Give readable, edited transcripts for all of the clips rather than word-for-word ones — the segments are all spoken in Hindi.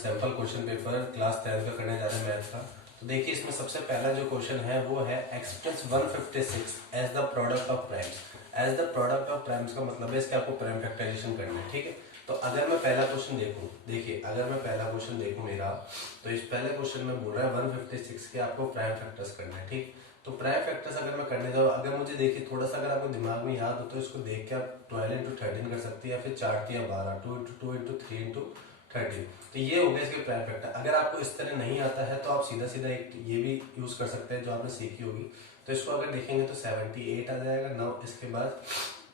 सैंपल क्वेश्चन पेपर क्लास 10 का करने जा रहे हैं मैथ का। तो देखिए इसमें सबसे पहला जो क्वेश्चन है वो है express 156 as the product of primes. As the product of primes का मतलब है इसके आपको प्राइम फैक्टराइजेशन करना है, ठीक है। तो अगर मैं पहला क्वेश्चन देखूं, देखिए अगर मैं पहला क्वेश्चन देखूं मेरा, तो इस पहले क्वेश्चन में बोल रहा है 156 के आपको प्राइम फैक्टर्स करना है, ठीक। तो प्राइम फैक्टर्स अगर मैं करने जाऊँ, अगर मुझे देखिए थोड़ा सा अगर आपको दिमाग में याद हो तो इसको देख के आप 12 इंटू 13 कर सकते हैं या फिर 4 या 12, 2 इंटू 2 इंटू 3 इंटू 30। तो ये हो गया इसके प्राइम फैक्टर। अगर आपको इस तरह नहीं आता है तो आप सीधा सीधा एक ये भी यूज कर सकते हैं जो आपने सीखी होगी। तो इसको अगर देखेंगे तो 78 आ जाएगा। नौ इसके बाद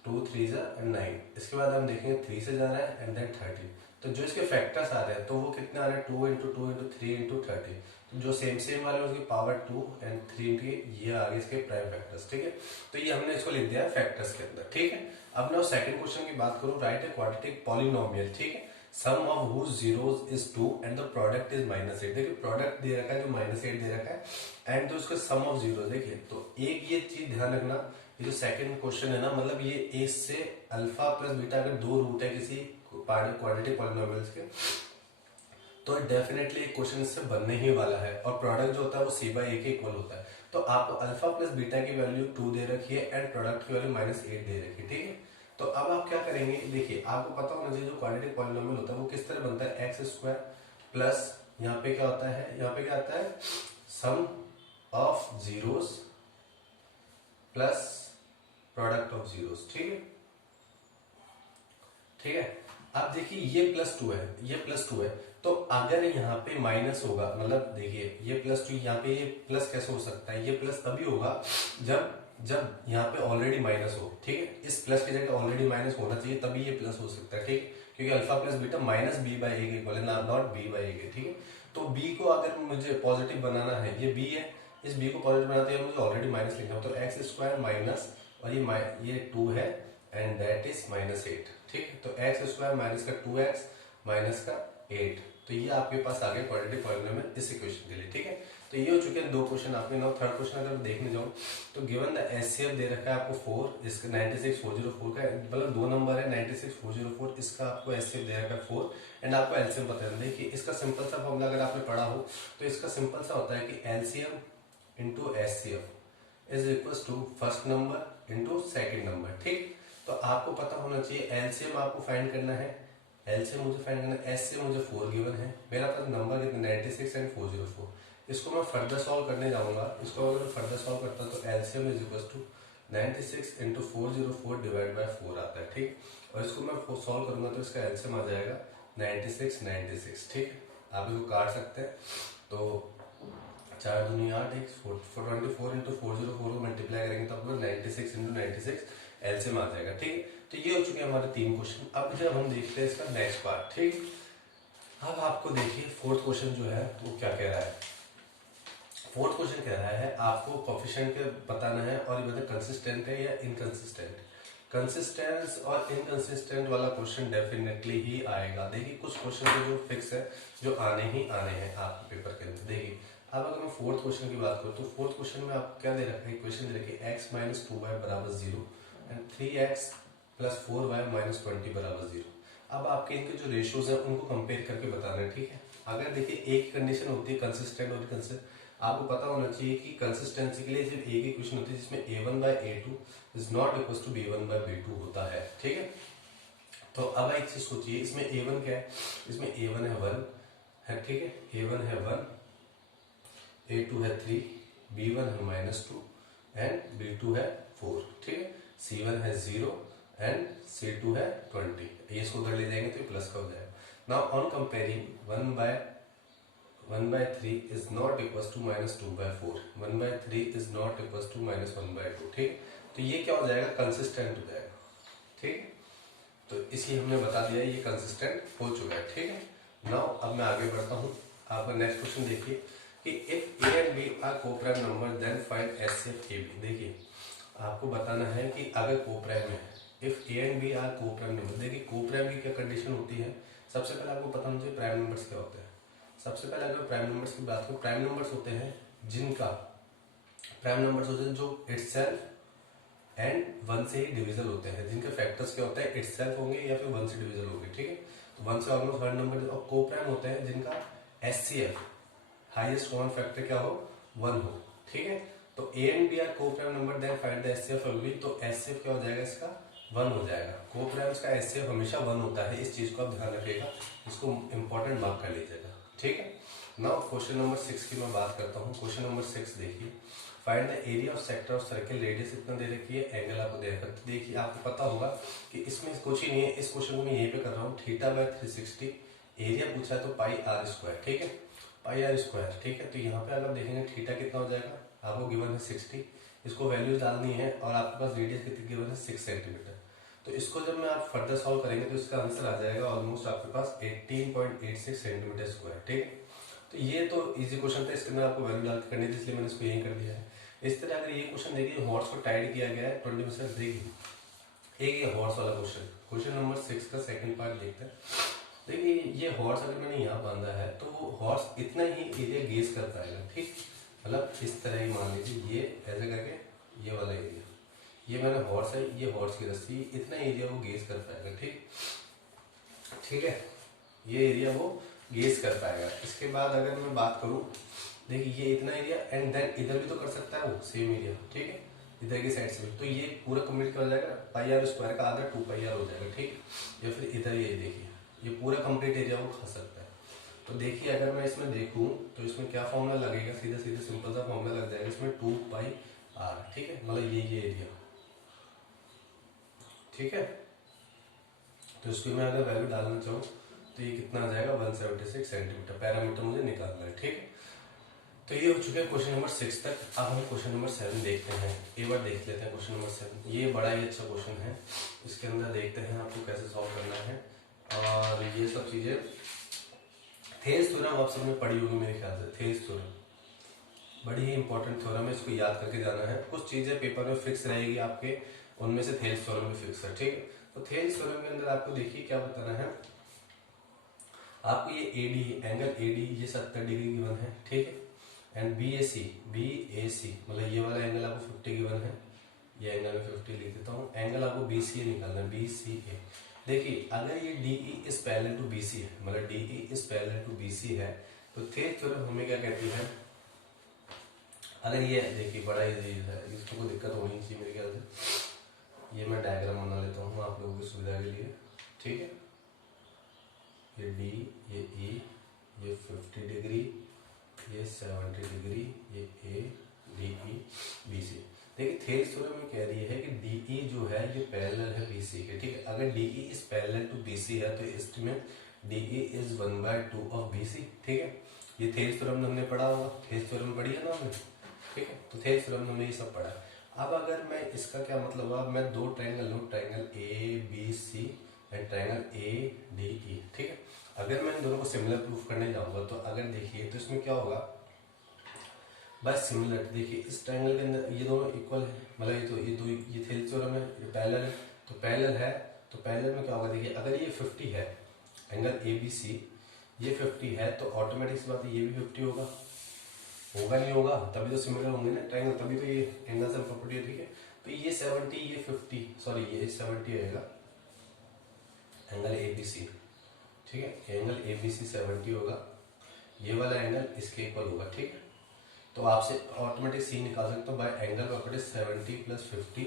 2 3 9, इसके बाद हम देखेंगे 3 से जा रहा है एंड देन 30। तो जो इसके फैक्टर्स आ रहे हैं तो वो कितने आ रहे हैं, 2 इंटू 2 इंटू 3 इंटू 30। तो जो सेम वाले उसकी पावर 2 एंड 3 की ये आ गए इसके प्राइम फैक्टर्स, ठीक है। तो ये हमने इसको लिख दिया है फैक्टर्स के अंदर, ठीक है। अब मैं सेकंड क्वेश्चन की बात करूं, राइट ए क्वाड्रेटिक पॉलिनोमियल, ठीक है, sum of whose zeros is 2 and the product is -8। देखिए प्रोडक्ट दे रखा है जो -8 दे रखा है एंड तो उसका सम ऑफ जीरो देखिए। तो एक ये चीज ध्यान रखना, ये जो सेकंड क्वेश्चन है ना, मतलब ये ए से अल्फा प्लस बीटा अगर दो रूट है किसी क्वाड्रेटिक पॉलिनोमियल्स के, तो डेफिनेटली एक क्वेश्चन इससे बनने ही वाला है। और प्रोडक्ट जो होता है वो c बाई ए के इक्वल होता है। तो आपको अल्फा प्लस बीटा की वैल्यू 2 दे रखी है एंड प्रोडक्ट की वैल्यू -8 दे रखी है, ठीक है। तो अब आप क्या करेंगे, देखिए आपको पता होना चाहिए जो क्वाड्रेटिक पॉलिनोमियल होता है वो किस तरह बनता है, एक्स स्क्वायर प्लस यहाँ पे क्या होता है, यहाँ पे क्या आता है, sum of zeros plus product of zeros, ठीक है, ठीक है। अब देखिए ये +2 है, ये +2 है। तो अगर यहाँ पे माइनस होगा, मतलब देखिए ये +2, यहाँ पे ये प्लस कैसे हो सकता है, ये प्लस तभी होगा जब जब यहाँ पे ऑलरेडी माइनस हो, ठीक है। इस प्लस की जगह ऑलरेडी माइनस होना चाहिए तभी ये प्लस हो सकता है, ठीक। क्योंकि alpha plus beta -b by A के इक्वल है, नॉट b बाई ए के, ठीक है। तो b को अगर मुझे पॉजिटिव बनाना है, ये b है, इस b को पॉजिटिव बनाते हैं मुझे ऑलरेडी माइनस लिखना है। तो एक्स स्क्वायर माइनस और ये 2 है एंड दैट इज -8, ठीक। तो एक्स स्क्वायर माइनस का 2x माइनस का 8, तो ये आपके पास आ गया क्वाड्रेटिक पॉलिनोमियल इस इक्वेशन के लिए, ठीक है। तो ये हो चुके हैं दो क्वेश्चन आपके। नाउ थर्ड क्वेश्चन अगर देखने जाऊं तो गिवन द एचसीएफ दे रखा है आपको 4, इसका 96404 का, मतलब दो नंबर है 96404, इसका आपको एचसीएफ दे रखा है 4 एंड आपको एलसीएम पता है। देखिए इसका सिंपल सा फॉर्मूला अगर आपने पढ़ा हो तो इसका सिंपल सा होता है कि LCM into HCF is equal to first number into second number, ठीक। तो आपको पता होना चाहिए एलसीएम आपको फाइंड करना है, एलसीएम मुझे फाइंड करना है, एस से मुझे 4 गिवन है, मेरा पास नंबर कितना 96 एंड 404। इसको मैं फर्दर सॉल्व करने जाऊंगा, इसको अगर फर्दर सॉल्व करता हूं तो LCM is equal to 96 into 404 divide by 4 आता है, ठीक। और इसको मैं सॉल्व करूंगा तो इसका एलसीएम आ जाएगा 96, ठीक। आप इसको काट सकते हैं, तो 4 दूनी 8, 24 इंटू 404 को मल्टीप्लाई करेंगे तो आपको 96 इंटू 96 एलसीएम आ जाएगा, ठीक। तो ये हो चुके हैं हमारे 3 क्वेश्चन। अब जब हम देखते हैं इसका नेक्स्ट पार्ट, ठीक। अब आपको देखिए फोर्थ क्वेश्चन जो है वो क्या कह रहा है। फोर्थ क्वेश्चन कह रहा है आपको कोफिशिएंट के बताना है और ये बताए कंसिस्टेंट है या इनकंसिस्टेंट। कंसिस्टेंस और इनकंसिस्टेंट वाला क्वेश्चन डेफिनेटली ही आएगा। देखिए कुछ क्वेश्चन जो फिक्स है, जो आने ही आने हैं आपके पेपर के अंदर। देखिए अब अगर मैं फोर्थ क्वेश्चन की बात करूं तो फोर्थ क्वेश्चन में आप क्या दे रखा है, इक्वेशन दे रखी है x माइनस 2y बराबर 0 and 3x plus 4y minus 20 बराबर 0। अब आपके इनके जो रेशियोज है उनको कंपेयर करके बताना है, ठीक है। अगर देखिए एक कंडीशन होती है कंसिस्टेंट और इनकंसिस्टेंट, आपको पता होना चाहिए कि कंसिस्टेंसी के लिए सिर्फ एक इक्वेशन होती है जिसमें a1 by a2 is not equal to b1 by b2 होता है, ठीक है। तो अब एक चीज सोचिए, इसमें a1 क्या है, इसमें a1 है 1 है, ठीक है, a1 है 1, a2 है 3, b1 है -2 एंड b2 है 4, ठीक है, c1 है 0 एंड c2 है 20। ये इसको उधर ले जाएंगे तो ये प्लस का हो जाएगा। Now on comparing 1 by 3 is not equals to -2 by 4, 1 by 3 is not equals to -1 by 2, ठीक। तो ये क्या हो जाएगा, कंसिस्टेंट हो जाएगा, ठीक। तो इसी हमने बता दिया ये कंसिस्टेंट हो चुका है, ठीक है। नाउ अब मैं आगे बढ़ता हूँ। आपका नेक्स्ट क्वेश्चन देखिए कि if a and b are co-prime number then find HCF AB। देखिए आपको बताना है कि अगर co-prime है, if a and b are co-prime number। देखिए co-prime की क्या कंडीशन होती है, सबसे पहले आपको पता होना चाहिए प्राइम नंबर्स क्या होते हैं। सबसे पहले अगर प्राइम नंबर्स की बात करूं, प्राइम नंबर्स होते हैं जिनका प्राइम नंबर्स होते हैं जो इटसेल्फ एंड 1 से ही डिविजल होते हैं, जिनके फैक्टर्स क्या होते हैं इटसेल्फ होंगे या फिर 1 से डिविजल होंगे, ठीक है। तो 1 से ऑलमोस्ट हर नंबर, और को प्राइम होते हैं जिनका HCF हाईएस्ट कॉमन फैक्टर क्या हो, 1 हो, ठीक है। तो ए एंड बी आर को prime number, then find the HCF of B, तो HCF क्या हो जाएगा इसका, 1 हो जाएगा। को प्राइम का HCF हमेशा 1 होता है, इस चीज को आप ध्यान रखिएगा, इसको इंपॉर्टेंट मार्क कर लीजिएगा, ठीक है। नाउ क्वेश्चन नंबर 6 की मैं बात करता हूँ। क्वेश्चन नंबर 6 देखिए, find the area of sector of circle, radius इतना दे रखी है, एंगल आपको दे रखा है। तो देखिए आपको पता होगा कि इसमें कुछ ही नहीं है, इस क्वेश्चन को मैं यहीं पे कर रहा हूँ, θ/360, एरिया पूछा है तो पाई आर स्क्वायर, ठीक है, पाई आर स्क्वायर, ठीक है। तो यहाँ पे अगर देखेंगे थीटा कितना हो जाएगा, आपको गिवन है 60, इसको वैल्यूज डालनी है, और आपके पास रेडियस कितनी गिवन है, 6 सेंटीमीटर। तो इसको जब मैं आप फर्दर सॉल्व करेंगे तो इसका आंसर आ जाएगा ऑलमोस्ट आपके पास 18.86 सेंटीमीटर स्क्वायर, ठीक है। तो ये तो इजी क्वेश्चन था, इसके अंदर आपको वैल्यू डाल के करनी थी, इसलिए मैंने इसको यही कर दिया है। इस तरह अगर ये क्वेश्चन देखिए, हॉर्स को टाइड किया गया है 20 मीटर, देखिए एक ये हॉर्स वाला क्वेश्चन, क्वेश्चन नंबर 6 का सेकंड पार्ट देखते हैं। देखिए ये हॉर्स अगर मैंने यहाँ बांधा है तो वो हॉर्स इतना ही एरिया गेज कर पाएगा, ठीक, मतलब इस तरह ही मान लीजिए, ये ऐसे करके ये वाला एरिया, ये मैंने हॉर्स है, ये हॉर्स की रस्सी, इतना एरिया वो गेज कर पाएगा, ठीक, ठीक है, ये एरिया वो गेज कर पाएगा। इसके बाद अगर मैं बात करूं, देखिए ये इतना एरिया, एंड देन इधर भी तो कर सकता है वो सेम एरिया, ठीक है, इधर की साइड से भी, तो ये पूरा कंप्लीट कर जाएगा, पाई आर स्क्वायर का आधा 2 पाई आर हो जाएगा, ठीक। या फिर इधर ये देखिए, ये पूरा कंप्लीट एरिया वो खा सकता है। तो देखिए अगर मैं इसमें देखूं तो इसमें क्या फॉर्मूला लगेगा, सीधे सीधे सिंपल सा फॉर्मूला लग जाएगा इसमें, 2 पाई आर, ठीक है, मतलब ये एरिया, ठीक है। तो इसको मैं अगर वैल्यू डालना चाहूँ तो ये कितना आ जाएगा, 176 सेंटीमीटर, पैरामीटर मुझे निकालना है, ठीक है। तो ये हो चुका है क्वेश्चन नंबर 6 तक। अब हम क्वेश्चन नंबर 7 देखते हैं, एक बार देख लेते हैं क्वेश्चन नंबर 7। ये बड़ा ही अच्छा क्वेश्चन है, इसके अंदर देखते हैं आपको कैसे सॉल्व करना है, और ये सब चीजें थेल्स थ्योरम आप सबने पढ़ी होगी मेरे ख्याल से, थेल्स थ्योरम बड़ी ही इंपॉर्टेंट थ्योरम है, इसको याद करके जाना है। कुछ चीजें पेपर में फिक्स रहेगी आपके, उनमें से थेल्स थ्योरम भी फिक्स है, ठीक है। तो थेल्स थ्योरम के अंदर आपको देखिए क्या बताना है, आपको ये एडी एंगल एडी ये 70 डिग्री गिवन है, ठीक है, एंड बीएसी मतलब ये वाला एंगल आपको 50 गिवन है, ये एंगल में 50 लिख देता हूँ। एंगल आपको बीसीए निकालना है, बीसीए। देखिए अगर ये DE is parallel to BC है, मतलब DE is parallel to BC है, तो थेल्स थ्योरम हमें क्या कहती है, अगर ये देखिए बड़ा ही है, इसको कोई दिक्कत होनी चाहिए मेरे ख्याल से। ये मैं डायग्राम बना लेता हूँ आप लोगों की सुविधा के लिए, ठीक है। ये डी, ये ई, ये 50 डिग्री, ये 70 डिग्री, ये ए, डी ई, बी सी। देखिए थेल्स थ्योरम में कह रही है कि डी ई जो है ये पैरेलल है बी सी के, ठीक है। अगर D E is parallel to B C है तो इसमें D E is 1/2 of B C, ठीक है। ये थेल्स थ्योरम हमने पढ़ा होगा, थेल्स थ्योरम पढ़ी है ना हमने, ठीक है। तो थेल्स थ्योरम हमने ये सब पढ़ा है। अब अगर मैं इसका क्या मतलब हुआ, मैं दो ट्रायंगल लूँ, triangle A B C and triangle A D E, ठीक है। अगर मैं इन दोनों को सिमिलर प्रूफ करने जाऊंगा तो अगर देखिए तो इसमें क्या होगा, बस सिमिलर, देखिए इस ट्रायंगल के अंदर ये दोनों इक्वल है, मतलब ये थेल्स थ्योरम है, ये पैरेलल है, तो पैरेलल है, तो पैरेलल में क्या होगा, देखिए अगर ये 50 है एंगल ए बी सी, ये 50 है तो ऑटोमेटिक सी बात है ये भी 50 होगा, होगा नहीं होगा, तभी तो सिमिलर होंगे ना ट्रायंगल, तभी तो ये एंगल से प्रॉपर्टी है, ठीक है। तो ये 70 ये 50 सॉरी ये 70 आएगा एंगल ए बी सी, ठीक है, एंगल ए बी सी 70 होगा, ये वाला एंगल इसके इक्वल होगा, ठीक है। तो आपसे ऑटोमेटिक सी निकाल सकते हो by angle property, 70 + 50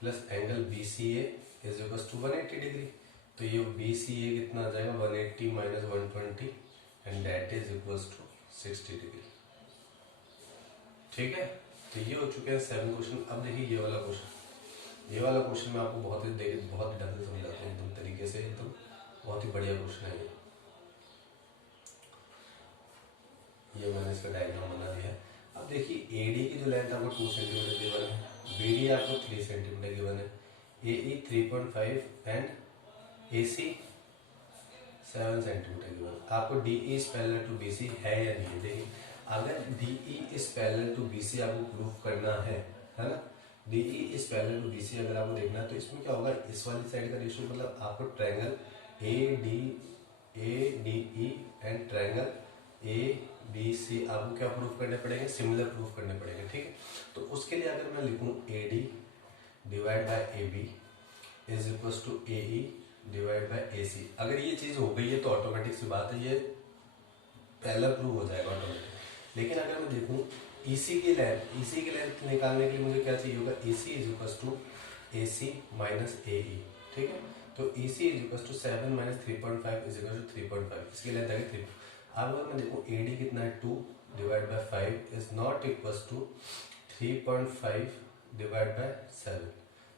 plus angle B C A is equal to 180 degree. तो ये बी सी ए कितना आ जाएगा, 180 - 120 and that is equal to 60 degree, ठीक है। तो ये हो चुके हैं 7 क्वेश्चन। अब देखिए ये वाला क्वेश्चन, ये वाला क्वेश्चन मैं आपको बहुत ही ढंग से समझाता हूँ, एकदम तरीके से, एकदम बहुत ही बढ़िया क्वेश्चन है ये मैंने इसका डायग्राम बना दिया है। अब देखिए एडी की जो लेंथ आपको 2 सेंटीमीटर गिवन है, बीडी आपको 3 सेंटीमीटर गिवन है, AE 3.5 and AC 7 centimetre given. आपको DE is parallel to BC है या नहीं, देखिए अगर DE is parallel to BC आपको प्रूफ करना है ना, DE is parallel to BC अगर आपको देखना है तो इसमें क्या होगा, इस वाली साइड का रेशियो, मतलब आपको triangle A D E and triangle A B C आपको क्या प्रूफ करने पड़ेंगे, सिमिलर प्रूफ करने पड़ेंगे, ठीक है। तो उसके लिए अगर मैं लिखूं A D divide by A B is equal to A E divide by AC। अगर ये चीज हो गई है तो ऑटोमेटिक सी बात है, ये पहला प्रूव हो जाएगा ऑटोमेटिक। लेकिन अगर मैं देखूं EC की लेंथ निकालने के लिए मुझे क्या चाहिए होगा, EC is equal to AC minus AE, ठीक है। तो EC is equal to 7 minus 3.5 is equal to 3.5, इसकी लेंथ आ गई 3। अब अगर मैं देखूं AD कितना है 2 divide by 5 is not equal to 3.5 divide by 7,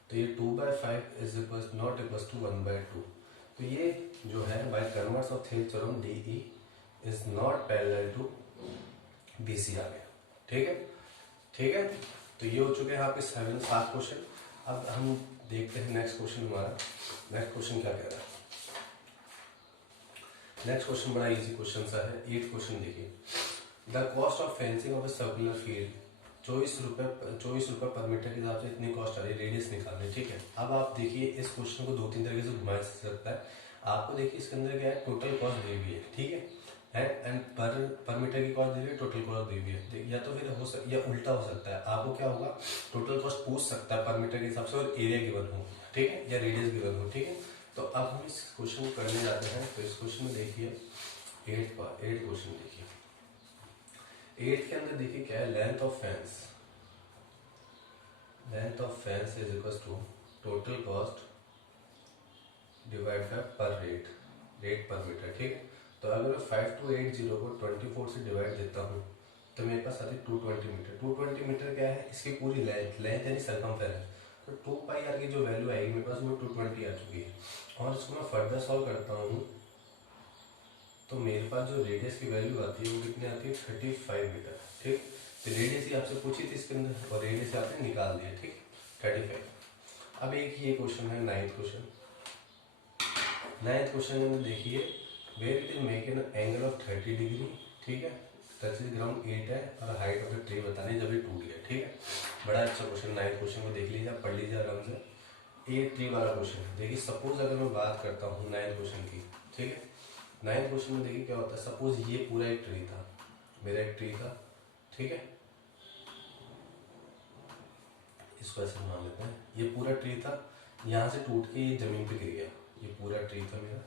तो ये 2/5 is equal not equal to 1/2। तो ये जो है by converse of theorem DE is not parallel to BC आ गया, ठीक है, ठीक है। तो ये हो चुके हैं आपके 7 क्वेश्चन। अब हम देखते हैं नेक्स्ट क्वेश्चन हमारा। नेक्स्ट क्वेश्चन क्या कह रहा है? नेक्स्ट क्वेश्चन बड़ा इजी क्वेश्चन सा है। 8th क्वेश्चन देखिए, the cost of fencing of a circular field 24 रुपए पर मीटर के हिसाब से इतनी कॉस्ट आ रही है रेडियस निकालने, ठीक है। अब आप देखिए इस क्वेश्चन को 2-3 तरीके से घुमाया जा सकता है। आपको देखिए इसके अंदर क्या है, टोटल कॉस्ट दी हुई है, ठीक है, एंड पर मीटर की कॉस्ट दी हुई है, टोटल कॉस्ट दी हुई है। या तो फिर या उल्टा हो सकता है, आपको क्या होगा, टोटल कॉस्ट पूछ सकता है पर मीटर के हिसाब से और एरिया गिवन हो, ठीक है, या रेडियस गिवन हो, ठीक है। तो अब हम इस क्वेश्चन को करने जाते हैं। तो इस क्वेश्चन में देखिए 8 क्वेश्चन देखिए, 8 के अंदर देखिए क्या है, length of fence is equal to total cost divide by per rate per metre, ठीक है। तो अगर मैं 5280 को 24 से डिवाइड देता हूँ तो मेरे पास आती है 220 मीटर। 220 मीटर क्या है, इसकी पूरी लेंथ यानी सरकमफेरेंस। तो 2πr की जो वैल्यू आएगी मेरे पास वो 220 आ चुकी है। और इसको मैं फर्दर सॉल्व करता हूँ तो मेरे पास जो रेडियस की वैल्यू आती है वो कितनी आती है, 35 मीटर, ठीक। तो रेडियस ही आपसे पूछी थी इसके अंदर और रेडियस आपने निकाल दिया, ठीक, 35। अब एक ये क्वेश्चन है 9th क्वेश्चन। 9th क्वेश्चन में देखिए, where it is make an angle of 30 degree, ठीक है, टचेस ग्राउंड 8 है और हाइट ऑफ द ट्री बतानी जब ये टूट गया, ठीक है। बड़ा अच्छा क्वेश्चन, 9th क्वेश्चन को देख लीजिए, पढ़ लीजिए आराम से। ये ट्री वाला क्वेश्चन देखिए, सपोज अगर मैं बात करता हूँ 9th क्वेश्चन की, ठीक है। 9th क्वेश्चन में देखिए क्या होता है, सपोज ये पूरा एक ट्री था, मेरा एक ट्री था, ठीक है, इसको ऐसे मान लेते हैं, ये पूरा ट्री था, यहाँ से टूट के ये जमीन पे गिर गया, ये पूरा ट्री था मेरा,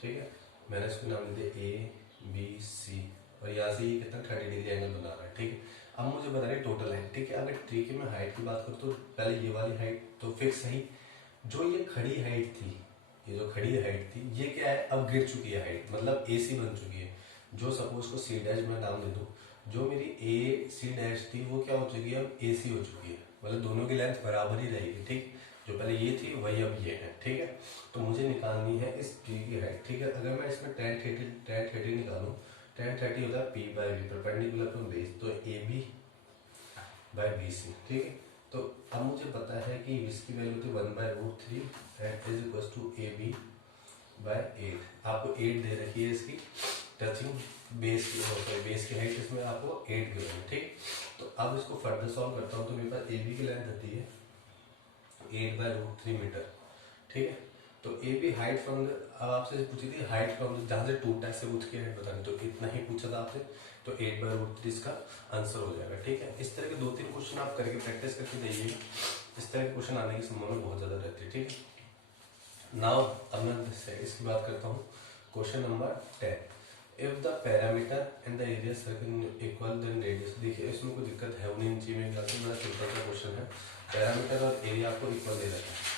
ठीक है। मैंने इसको नाम दे दिया ABC और यहाँ से ये कितना 30 डिग्री एंगल बना रहा है, ठीक है। अब मुझे बता रही टोटल हाइट, ठीक है। अगर ट्री की मैं हाइट की बात करूँ तो पहले ये वाली हाइट तो फिक्स है, जो ये खड़ी हाइट थी, ये जो खड़ी हाइट थी ये क्या है, अब गिर चुकी है हाइट, मतलब AC बन चुकी है। जो सपोज को C' मैं नाम दे दूँ, जो मेरी AC' थी वो क्या हो चुकी है, अब AC हो चुकी है, मतलब दोनों की लेंथ बराबर ही रहेगी, ठीक। जो पहले ये थी वही अब ये है, ठीक है। तो मुझे निकालनी है इस ट्री की हाइट, ठीक है। अगर मैं इसमें tan 30 निकालूं, tan 30 होता है P/V, परपेंडिकुलर टू बेस, तो AB/BC, ठीक है। तो अब मुझे पता है कि इसकी वैल्यू थी 1/√3 and is equal to AB/8। आपको 8 दे रखी है इसकी टचिंग बेस की, बेस की हाइट इसमें आपको 8 गिवन है, ठीक। तो अब इसको फर्दर सॉल्व करता हूँ तो मेरे पास AB की लेंथ आती है 8/√3 मीटर, ठीक है। तो AB हाइट फ्रॉम, अब आपसे पूछी थी हाइट फ्रॉम जहाँ से टूटा है से उठ के हाइट बतानी, तो इतना ही पूछा था आपसे, तो 8/√3 इसका आंसर हो जाएगा, ठीक है। इस तरह के 2-3 क्वेश्चन आप करके प्रैक्टिस करके जाइए, इस तरह के क्वेश्चन आने की संभावना बहुत ज्यादा रहती है, ठीक है। नाउ अब मैं इसकी बात करता हूँ, question number 10। If the parameter and the area circle equal then radius, देखिए इसमें कोई दिक्कत है नहीं, इंची में बड़ा सिंपल सा क्वेश्चन है। पैरामीटर और एरिया आपको इक्वल दे रखा है।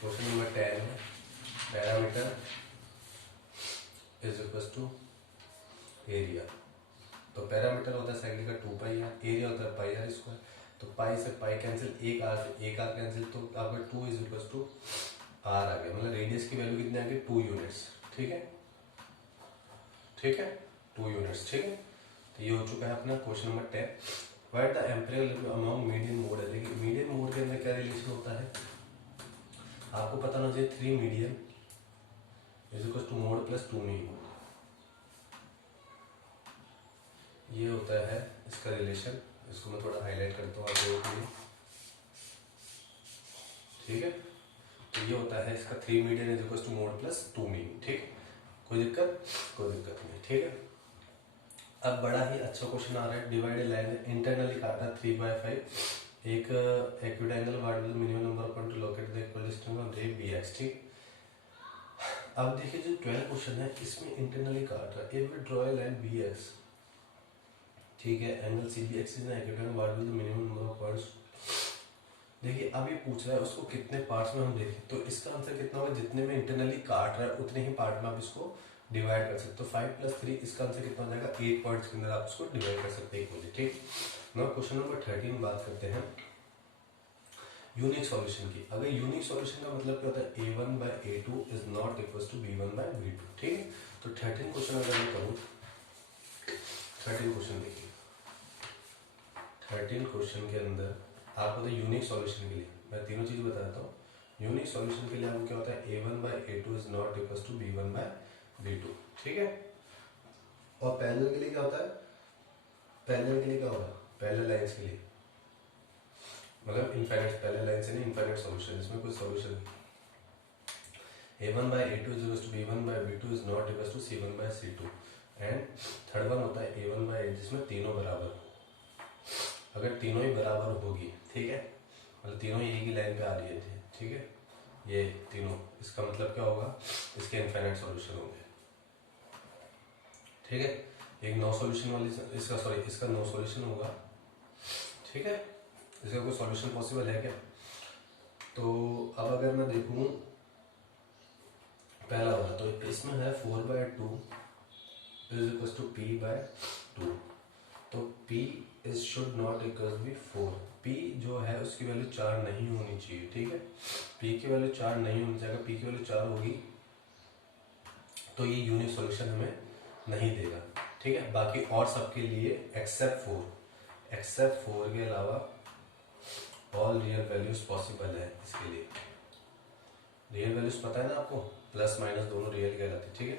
क्वेश्चन नंबर 10 है, parameter is equal to area. तो पैरामीटर होता है साइड का 2πr, एरिया होता है πr²। तो पाई से पाई कैंसिल, एक आर कैंसिल, तो आपका 2 इज इक्वल टू आर आ गया, मतलब रेडियस की वैल्यू कितनी आ गई, 2 यूनिट्स, ठीक है, ठीक है, 2 यूनिट्स, ठीक है। तो ये हो चुका है अपना question number 10। What the empirical amount median mode है, देखिए मीडियन मोड के अंदर क्या रिलेशन होता है आपको पता होना चाहिए, 3 median is equal to mode plus 2 mean, ये होता है इसका रिलेशन। इसको मैं थोड़ा हाईलाइट करता हूँ आप लोगों के लिए, ठीक है। तो ये होता है इसका 3 median is equal to mode plus 2 mean, ठीक। कोई दिक्कत नहीं, ठीक है। अब बड़ा ही अच्छा क्वेश्चन आ रहा है, डिवाइडेड लाइन इंटरनली काटा 3/5, एक acute angle what with minimum number of point to locate the equal distance on ray BX, ठीक। अब देखिए जो 12 क्वेश्चन है इसमें इंटरनली काट रहा है, if we draw a line B X, ठीक है, angle C B X is an acute angle, what will the minimum number of parts. देखिए अब ये पूछ रहा है उसको कितने पार्ट्स में हम देखें, तो इसका आंसर कितना होगा, जितने में इंटरनली काट रहा है उतने ही पार्ट में आप इसको डिवाइड कर सकते हो। 5 + 3 इसका आंसर कितना हो जाएगा, 8 पार्ट्स के अंदर आप इसको डिवाइड कर सकते हैं इक्वली, ठीक। नाउ क्वेश्चन नंबर 13 बात करते हैं यूनिक सॉल्यूशन की। अगर यूनिक सॉल्यूशन का मतलब क्या होता है, a1/a2 is not equal to b1/b2, ठीक है। तो 13 क्वेश्चन अगर मैं करूँ, 13 क्वेश्चन देखिए, 13 क्वेश्चन के अंदर आपको तो यूनिक सॉल्यूशन के लिए मैं तीनों चीज बताता हूँ। यूनिक सॉल्यूशन के लिए आपको क्या होता है, a1/a2 is not equal to b1/b2, ठीक है। और पैरेलल के लिए क्या होता है, पैरेलल के लिए क्या होगा, पैरेलल लाइंस के लिए मतलब इनफाइनाइट, पैरेलल लाइन से नहीं, इनफाइनाइट सॉल्यूशन, इसमें कोई solution a1/a2 is equal to b1/b2 is not equal to c1/c2। And third one होता है a1/a, जिसमें तीनों बराबर हो। अगर तीनों ही बराबर होगी, ठीक है, मतलब तीनों एक ही लाइन पे आ रही है, ठीक है, ये तीनों, इसका मतलब क्या होगा, इसके इनफाइनाइट सॉल्यूशन होंगे, ठीक है। एक नो सॉल्यूशन वाली इसका, सॉरी इसका नो सॉल्यूशन होगा, ठीक है, इसका कोई सॉल्यूशन पॉसिबल है क्या। तो अब अगर मैं देखूं पहला वाला, तो इसमें है 4/2 इज इक्वल टू p/2, तो p is should not equal be 4। p जो है उसकी वैल्यू 4 नहीं होनी चाहिए, ठीक है, p की वैल्यू 4 नहीं होनी चाहिए। अगर p की वैल्यू 4 होगी तो ये यूनिक सॉल्यूशन हमें नहीं देगा, ठीक है। बाकी और सबके लिए एक्सेप्ट 4 के अलावा ऑल रियल वैल्यूज पॉसिबल है। इसके लिए रियल वैल्यूज पता है ना आपको, प्लस माइनस दोनों रियल कहलाते, ठीक है,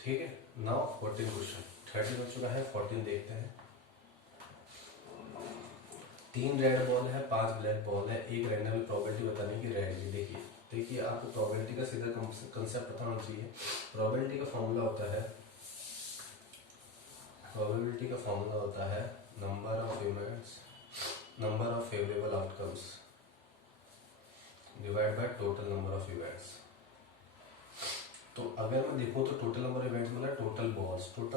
ठीक है। नाउ 14 क्वेश्चन, 13 हो चुका है, 14 देखते हैं। 3 रेड बॉल है, 5 ब्लैक बॉल है, एक रैंडम प्रोबेबिलिटी बताने की रेड की। देखिए आपको प्रोबेबिलिटी का सीधा कंसेप्ट पता होना चाहिए। प्रोबेबिलिटी का फॉर्मूला होता है, प्रोबेबिलिटी का फॉर्मूला होता है number of events, number of favourable outcomes divide by total number of events. तो अगर मैं देखूं तो टोटल नंबर ऑफ इवेंट्स मतलब टोटल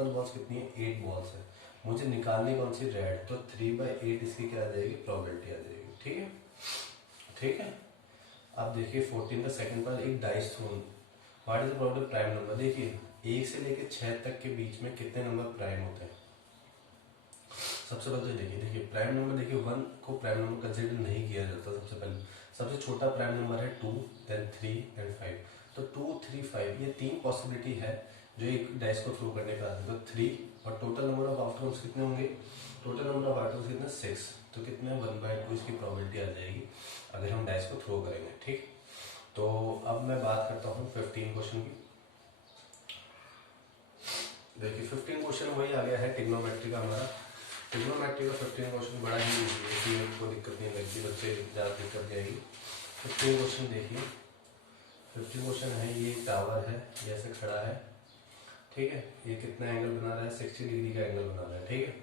बॉल्स कितनी है, 8 बॉल्स है। मुझे निकालनी कौन सी, रेड, तो 3/8 इसकी क्या आ जाएगी, प्रोबेबिलिटी आ जाएगी, ठीक है, ठीक है। अब देखिए 14 का सेकंड पार्ट, एक dice thrown, what is the probable prime number. देखिए 1 से लेकर 6 तक के बीच में कितने नंबर प्राइम होते हैं। सबसे पहले देखिए प्राइम नंबर, देखिए 1 को प्राइम नंबर कंसिडर नहीं किया जाता। सबसे पहले सबसे छोटा प्राइम नंबर है 2, देन 3 एंड 5। तो 2, 3, 5 ये 3 पॉसिबिलिटी है जो एक डाइस को थ्रो करने पे आते हैं। तो 3 और टोटल नंबर ऑफ आउटकम्स कितने होंगे, टोटल नंबर ऑफ आउटकम्स कितने, 6। तो कितने 1/2 इसकी प्रोबेबिलिटी आ जाएगी अगर हम डाइस को थ्रो करेंगे, ठीक। तो अब मैं बात करता हूँ 15 क्वेश्चन की। देखिए 15 क्वेश्चन वही आ गया है ट्रिग्नोमेट्री का हमारा। ट्रिग्नोमेट्री का 15 क्वेश्चन बड़ा ही इजी है, इसलिए कोई दिक्कत नहीं लगती, बच्चे ज़्यादा दिक्कत जाएगी। 15 क्वेश्चन देखिए, 15 क्वेश्चन है, ये टावर है, ये ऐसे खड़ा है, ठीक है, ये कितना एंगल बना रहा है, 60 डिग्री का एंगल बना रहा है, ठीक है,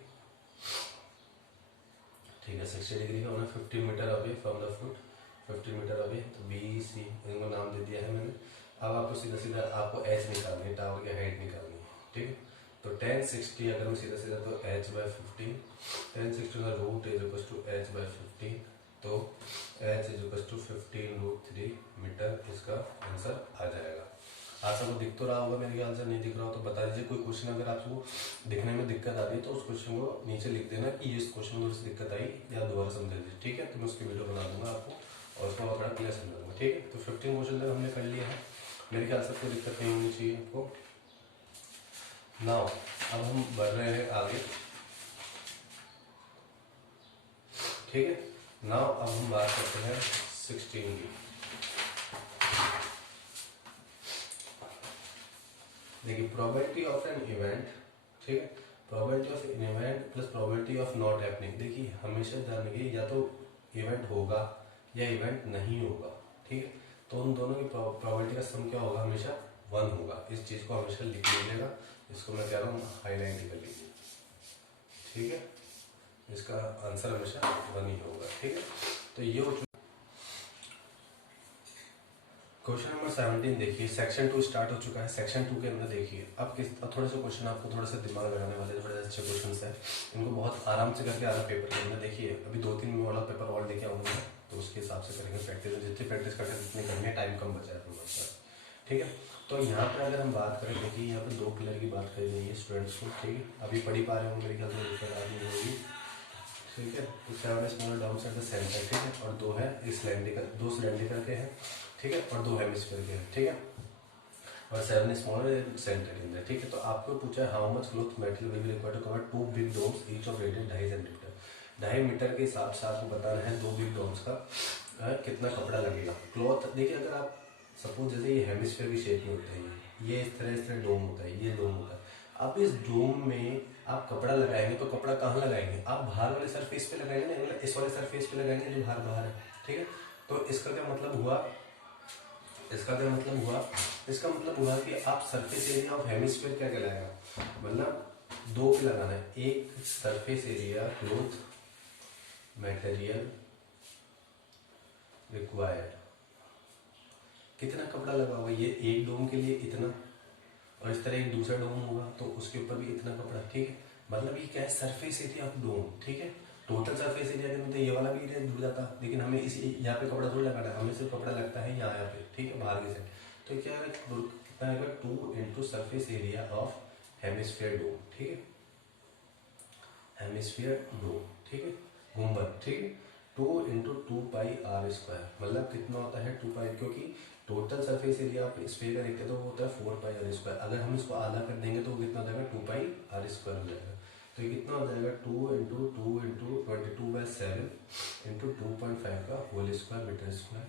ठीक है, 60 डिग्री का, 50 metre away from the foot, 50 metre away. तो BC इनको नाम दे दिया है मैंने। अब आपको सीधा सीधा आपको एच निकालनी है, टावर की हाइट निकालनी है, ठीक है। तो 10, 60 अगर मैं सीधा सीधा तो h/15, 10, 60 का root is equal to h/15, तो h is equal to 15√3 metre इसका आंसर आ जाएगा। आप सबको दिख तो रहा होगा मेरे ख्याल से, नहीं दिख रहा हो तो बता दीजिए। कोई क्वेश्चन अगर आपको दिखने में दिक्कत आ रही है तो उस क्वेश्चन को नीचे लिख देना कि ये इस क्वेश्चन में दिक्कत आई, या दोबारा समझा दीजिए, ठीक है। तो मैं उसकी वीडियो बना दूंगा आपको और उसको थोड़ा क्लियर समझा दूंगा, ठीक है। तो 15 क्वेश्चन तक हमने कर लिया है, मेरे ख्याल से कोई दिक्कत नहीं होनी चाहिए आपको। नाउ अब हम बढ़ रहे हैं आगे, ठीक है। नाउ अब हम बात करते हैं 16 की। देखिए प्रोबेबिलिटी ऑफ एन इवेंट, ठीक है, probability of an event plus probability of not happening. देखिए हमेशा ध्यान रखिए, या तो इवेंट होगा या इवेंट नहीं होगा, ठीक है। तो उन दोनों की प्रोबेबिलिटी का सम क्या होगा, हमेशा 1 होगा। इस चीज को हमेशा लिख लीजिएगा, इसको मैं कह रहा हूँ हाईलाइट कर लीजिए, ठीक है। इसका आंसर हमेशा 1 ही होगा, ठीक है। तो ये हो क्वेश्चन नंबर 17 देखिए, सेक्शन 2 स्टार्ट हो चुका है। सेक्शन 2 के अंदर देखिए अब थोड़े से क्वेश्चन आपको थोड़ा सा दिमाग लगाने वाले थोड़े अच्छे क्वेश्चन है, इनको बहुत आराम से करके आना पेपर के अंदर। देखिए अभी 2-3 मॉडल पेपर और लेके आऊंगा, तो उसके हिसाब से करेंगे प्रैक्टिस। जितनी प्रैक्टिस करते हैं जितनी करनी है, टाइम कम बचा है हमारे पास, ठीक है। तो यहाँ पर अगर हम बात करें, देखिए यहाँ पे 2 पिलर की बात करी गई है स्टूडेंट्स को, ठीक है। अभी पढ़ी पा रहे हो मेरे ख्याल से दिक्कत आ रही होगी, ठीक है। तो 7 smaller down side the centre, ठीक है, और 2 है सिलेंड्रिकल, 2 सिलेंड्रिकल के हैं, ठीक है, और 2 हेमिस्फीयर के हैं, ठीक है, और 7 स्मॉलर सेंटर इन है, ठीक है। तो आपको पूछा है how much cloth material will be required to cover 2 big domes each of radius 2.5 centimetre. 2.5 metre के हिसाब से आपको बताना है 2 बिग डोम्स का कितना कपड़ा लगेगा। क्लॉथ देखिए, अगर आप सपोज जैसे ये हेमिस्फीयर की शेप में होते हैं, ये इस तरह डोम होता है, ये डोम होता है। अब इस डोम में आप कपड़ा लगाएंगे तो कपड़ा कहाँ लगाएंगे? आप बाहर वाले सरफेस पे लगाएंगे ना, मतलब इस वाले सरफेस पे लगाएंगे जो बाहर बाहर है, ठीक है। तो इसका क्या मतलब हुआ? इसका मतलब हुआ कि आप सरफेस एरिया ऑफ हेमिस्फीयर क्या कहलाएगा, मतलब 2 पे लगाना है। एक surface area cloth material required, कितना कपड़ा लगा हुआ, ये एक डोम के लिए इतना, और इस तरह एक दूसरा डोम होगा तो उसके ऊपर भी इतना कपड़ा, ठीक है। मतलब ये क्या है? सरफेस एरिया ऑफ डोम, ठीक है। टोटल सरफेस एरिया के अंदर ये वाला भी एरिया जुड़ जाता, लेकिन हमें इसी यहाँ पे कपड़ा थोड़ी लगाना है, हमें सिर्फ कपड़ा लगता है यहाँ पे, ठीक है, बाहर की साइड। तो क्या है, कितना आएगा? 2 into surface area of hemisphere dome, ठीक है, हेमिस्फीयर डोम, ठीक है, गुंबद, ठीक है। 2 इंटू 2 पाई आर स्क्वायर, मतलब कितना होता है 2 पाई, क्योंकि टोटल सरफेस एरिया आप स्फीयर का देखते तो वो होता है 4 पाई आर स्क्वायर। अगर हम इसको आधा कर देंगे तो कितना हो जाएगा? 2 पाई आर स्क्वायर हो जाएगा। तो ये कितना हो जाएगा? 2 इंटू 22/7 इंटू 2.5 का whole square metre square.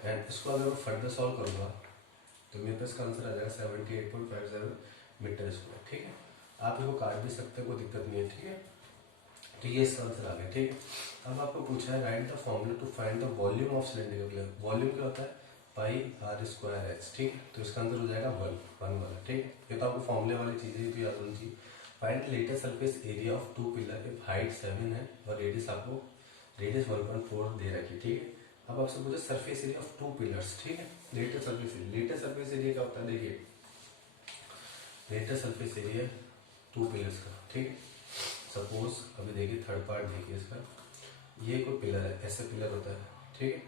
And इसको अगर मैं फर्दर सॉल्व करूँगा तो मेरे पास का आंसर आ जाएगा 78.57 मीटर स्क्वायर, ठीक है। आप इसको काट भी सकते हैं, कोई दिक्कत नहीं है, ठीक है। तो ये इसका आंसर आ गया, ठीक है। अब आपको पूछा है write the formula to find the volume of cylinder plane. Volume क्या होता है? पाई आर स्क्वायर एच, ठीक है। तो इसका आंसर हो जाएगा 1 वाला, ठीक है। ये तो आपको फॉर्मूले वाली चीजें भी याद होनी चाहिए। Find letter surface area of 2 pillar if height 7 है और रेडियस आपको 1.4 दे रखी, ठीक है। अब आपसे पूछा सरफेस एरिया ऑफ 2 पिलर्स, ठीक है। लेटर सरफेस एरिया क्या होता है? देखिए लेटर सरफेस एरिया 2 पिलर्स का, ठीक है। सपोज अभी देखिए थर्ड पार्ट देखिए इसका, ये कोई पिलर है, ऐसे पिलर होता है, ठीक है।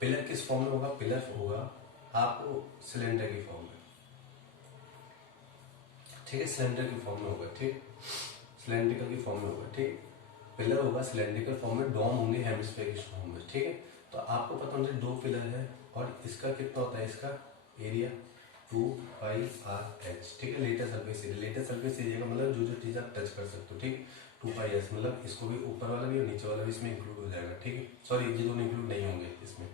पिलर किस फॉर्म में होगा? पिलर होगा आपको सिलेंडर की फॉर्म में, ठीक है, सिलेंडर की फॉर्म में होगा, ठीक, सिलेंड्रिकल की फॉर्म में होगा, ठीक। पिलर होगा सिलेंड्रिकल फॉर्म में, डोम होंगे हेमिस्फीयर की फॉर्म में, ठीक है। तो आपको पता होना चाहिए 2 पिलर है और इसका कितना होता है? इसका एरिया 2 पाई आर एच, ठीक है। लेटर सरफेस एरिया का मतलब जो चीज आप टच कर सकते हो, ठीक। 2 पाई एच मतलब इसको भी ऊपर वाला भी और नीचे वाला भी इसमें इंक्लूड हो जाएगा, ठीक है। सॉरी, ये दोनों इंक्लूड नहीं होंगे इसमें,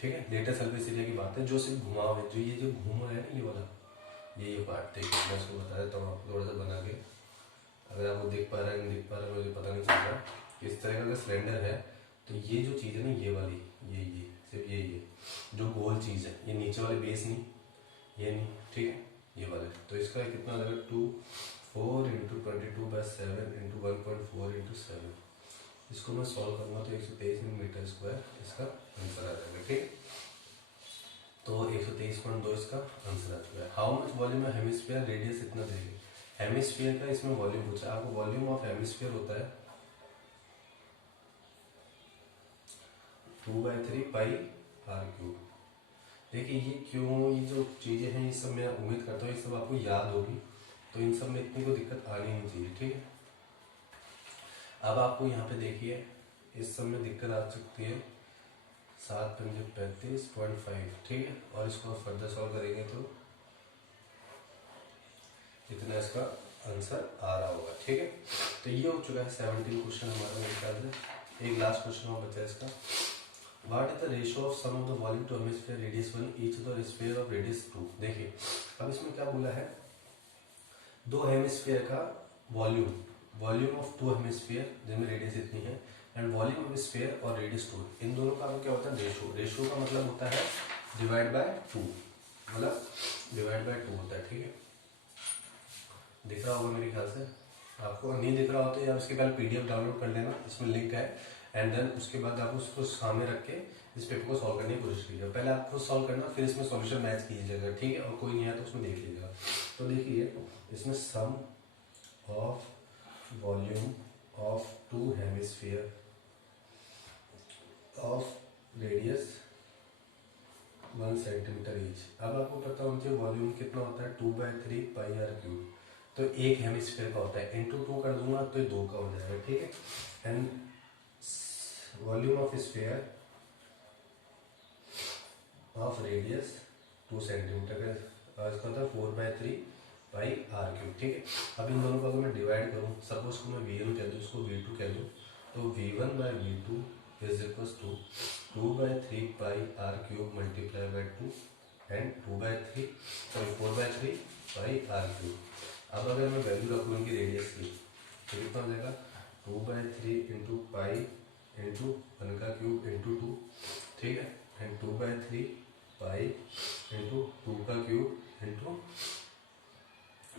ठीक है। लेटर सरफेस एरिया की बात है, जो सिर्फ घुमाव है, जो ये जो घूमा है ना, ये वाला ये पार्ट, देखिए मैं इसको बता देता हूँ आपको थोड़ा सा बना के, अगर आपको दिख पा रहा है नहीं दिख पा रहा है मुझे पता नहीं चल रहा कि इस तरह का अगर सिलेंडर है तो ये जो चीज़ है ना, ये वाली, ये सिर्फ ये जो गोल चीज़ है, ये नीचे वाले बेस नहीं, ये नहीं, ठीक है, ये वाले। तो इसका कितना आ जाएगा? 4 इंटू 22/7 इंटू 1.4 इंटू 7। इसको मैं सॉल्व करूँगा तो 123 मीटर स्क्वायर इसका आंसर आ जाएगा, ठीक। तो 123.2 इसका आंसर आ चुका है। How much volume of hemisphere, radius इतना देंगे। हेमिस्फीयर का इसमें वॉल्यूम पूछा आपको, वॉल्यूम ऑफ हेमिस्फीयर होता है 2/3 पाई आर क्यूब। देखिए ये क्यों, ये जो चीजें हैं ये सब मैं उम्मीद करता हूँ ये सब आपको याद होगी, तो इन सब में इतनी कोई दिक्कत आनी नहीं चाहिए, ठीक है। अब आपको यहाँ पे देखिए इस सब में दिक्कत आ सकती है 7×35.5, ठीक है। और इसको आप फर्दर सॉल्व करेंगे तो इतना इसका आंसर आ रहा होगा, ठीक है। तो ये हो चुका है 17 क्वेश्चन हमारा मेरे ख्याल से। एक लास्ट क्वेश्चन और बचा है इसका, what is the ratio of sum of the volume to hemisphere radius 1 each of the sphere of radius 2। देखिए अब इसमें क्या बोला है, 2 हेमिस्फीयर का वॉल्यूम ऑफ 2 हेमिस्फीयर जिनमें रेडियस इतनी है, एंड वॉल्यूम ऑफ स्फीयर और रेडियस 2, इन दोनों का क्या होता है? रेशियो का मतलब होता है डिवाइड बाय 2, मतलब डिवाइड बाय 2 होता है, ठीक है। दिख रहा होगा मेरे ख्याल से, आपको नहीं दिख रहा हो तो या उसके पहले PDF डाउनलोड कर लेना, इसमें लिंक है, एंड देन उसके बाद आप उसको सामने रख के इस पेपर को सॉल्व करने की कोशिश कीजिएगा। पहले आप खुद सॉल्व करना, फिर इसमें सॉल्यूशन मैच कीजिएगा, ठीक है। और कोई नहीं है तो उसमें देख लीजिएगा। तो देखिए इसमें sum of volume of two hemisphere of radius 1 centimetre each. अब आपको पता होना चाहिए वॉल्यूम कितना होता है, 2/3 पाई आर क्यूब। तो एक हेमिस्फीयर का होता है, इंटू 2 कर दूंगा तो ये 2 का हो जाएगा, ठीक है। And volume of sphere of radius 2 centimetre का इसका होता है 4/3 पाई आर क्यूब, ठीक है। अब इन दोनों को अगर मैं डिवाइड करूँ, सपोज को मैं V1 कह दूँ, इसको V2 कह दूँ, तो V1/V2 is equal to 2/3 pi r cube multiply by 2 and 4/3 pi r cube. अब अगर मैं वैल्यू रखूँ इनकी रेडियस की तो कितना हो जाएगा, 2/3 इंटू पाई इंटू 1 का क्यूब इंटू 2, ठीक है। एंड 2/3 पाई इंटू 2 का क्यूब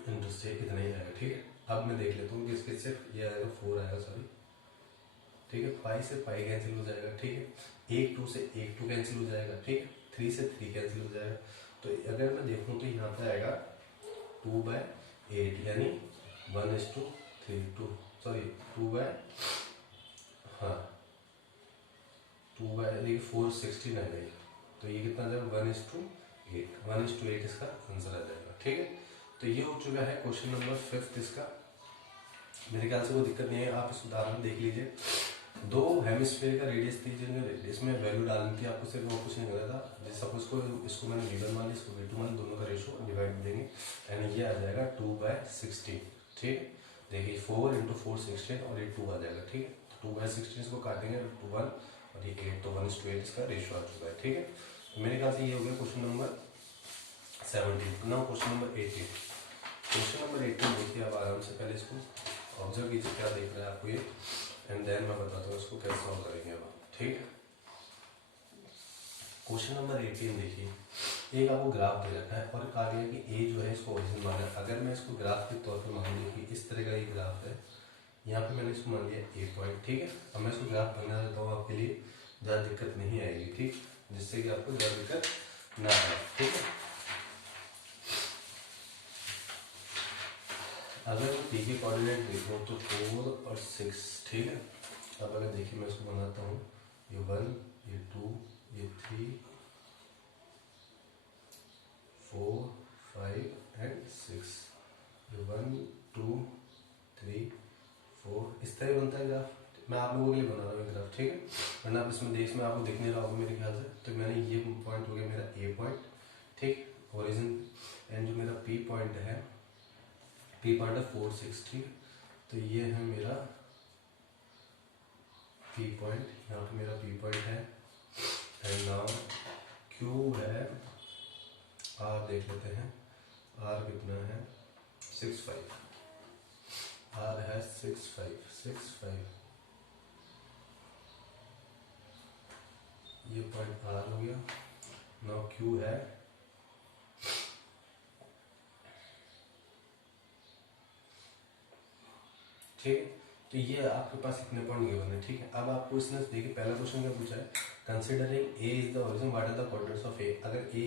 इंटू से कितना ही आएगा, ठीक है। अब मैं देख लेता हूँ कि इसके सिर्फ ये आएगा 4 आएगा, सॉरी, ठीक है। पाई से पाई कैंसिल हो जाएगा, ठीक है। 1 2 से 1 2 कैंसिल हो जाएगा, ठीक है। 3 से 3 कैंसिल हो जाएगा। तो अगर मैं देखूँ तो यहाँ पे आएगा 2/8 यानी 1:3 सॉरी 416 आ जाएगा। तो ये कितना आ जाएगा 1:8 इसका आंसर आ जाएगा, ठीक है। तो ये हो चुका है क्वेश्चन नंबर 5 इसका। मेरे ख्याल से कोई दिक्कत नहीं है, आप इस उदाहरण देख लीजिए। 2 हेमिस्फीयर का रेडियस दीजिए, इसमें वैल्यू डालनी थी आपको, सिर्फ वो कुछ नहीं करना था। जैसे सपोज को इसको मैंने V1 मान लिया, इसको V2 मान, दोनों का रेशो डिवाइड देंगे एंड ये आ जाएगा 2/16, ठीक है। देखिए 4 इंटू 4 16 और ये 2 आ जाएगा, ठीक है। तो 2/16 इसको काटेंगे 2 1 और ये 8, तो 1:8 इसका रेशो आ चुका है, ठीक है। तो मेरे ख्याल से ये हो गया question number 17। Now question number 18। Question number 18 देखिए आप आराम से, पहले इसको ऑब्जर्व कीजिए क्या देख रहा है आपको ये, एंड देन मैं बताता हूँ इसको कैसे सॉल्व करेंगे अब, ठीक है। क्वेश्चन नंबर 18 देखिए, एक आपको ग्राफ दे रखा है और कहा गया कि ए जो है इसको ओरिजिन माना है। अगर मैं इसको ग्राफ के तौर पर मान लिया कि इस तरह का ये ग्राफ है, यहाँ पे मैंने इसको मान लिया ए पॉइंट, ठीक है। अब मैं इसको ग्राफ बना देता हूँ आपके लिए, ज़्यादा दिक्कत नहीं आएगी, ठीक, जिससे कि आपको ज़्यादा दिक्कत ना आए, ठीक है। अगर मैं पी के कोऑर्डिनेट देखूँ तो 4 और 6, ठीक है। अब अगर देखिए मैं इसको बनाता हूँ, ये 1 ये 2 ये 3 4 5 एंड 6, ये 1 2 3 4 इस तरह बनता है ग्राफ। मैं आप लोगों के लिए बना रहा हूँ ग्राफ, ठीक है, वरना आप इसमें देश में आपको दिख नहीं रहा होगा मेरे ख्याल से। तो मैंने ये पॉइंट हो गया मेरा ए पॉइंट, ठीक, ओरिजिन, एंड जो मेरा पी पॉइंट है, पी पॉइंट है 4 6, ठीक है। तो ये है मेरा पी पॉइंट, यहाँ पे मेरा पी पॉइंट है। एंड नाउ क्यू है, आर देख लेते हैं, आर कितना है 6 5, आर है 6 5, ये पॉइंट आर हो गया। नाउ क्यू है, ठीक है। तो ये आपके पास इतने पॉइंट गिवन है, ठीक है। अब आपको इसने देखिए पहला क्वेश्चन क्या पूछा है, considering A is the origin what are the coordinates of A. अगर ए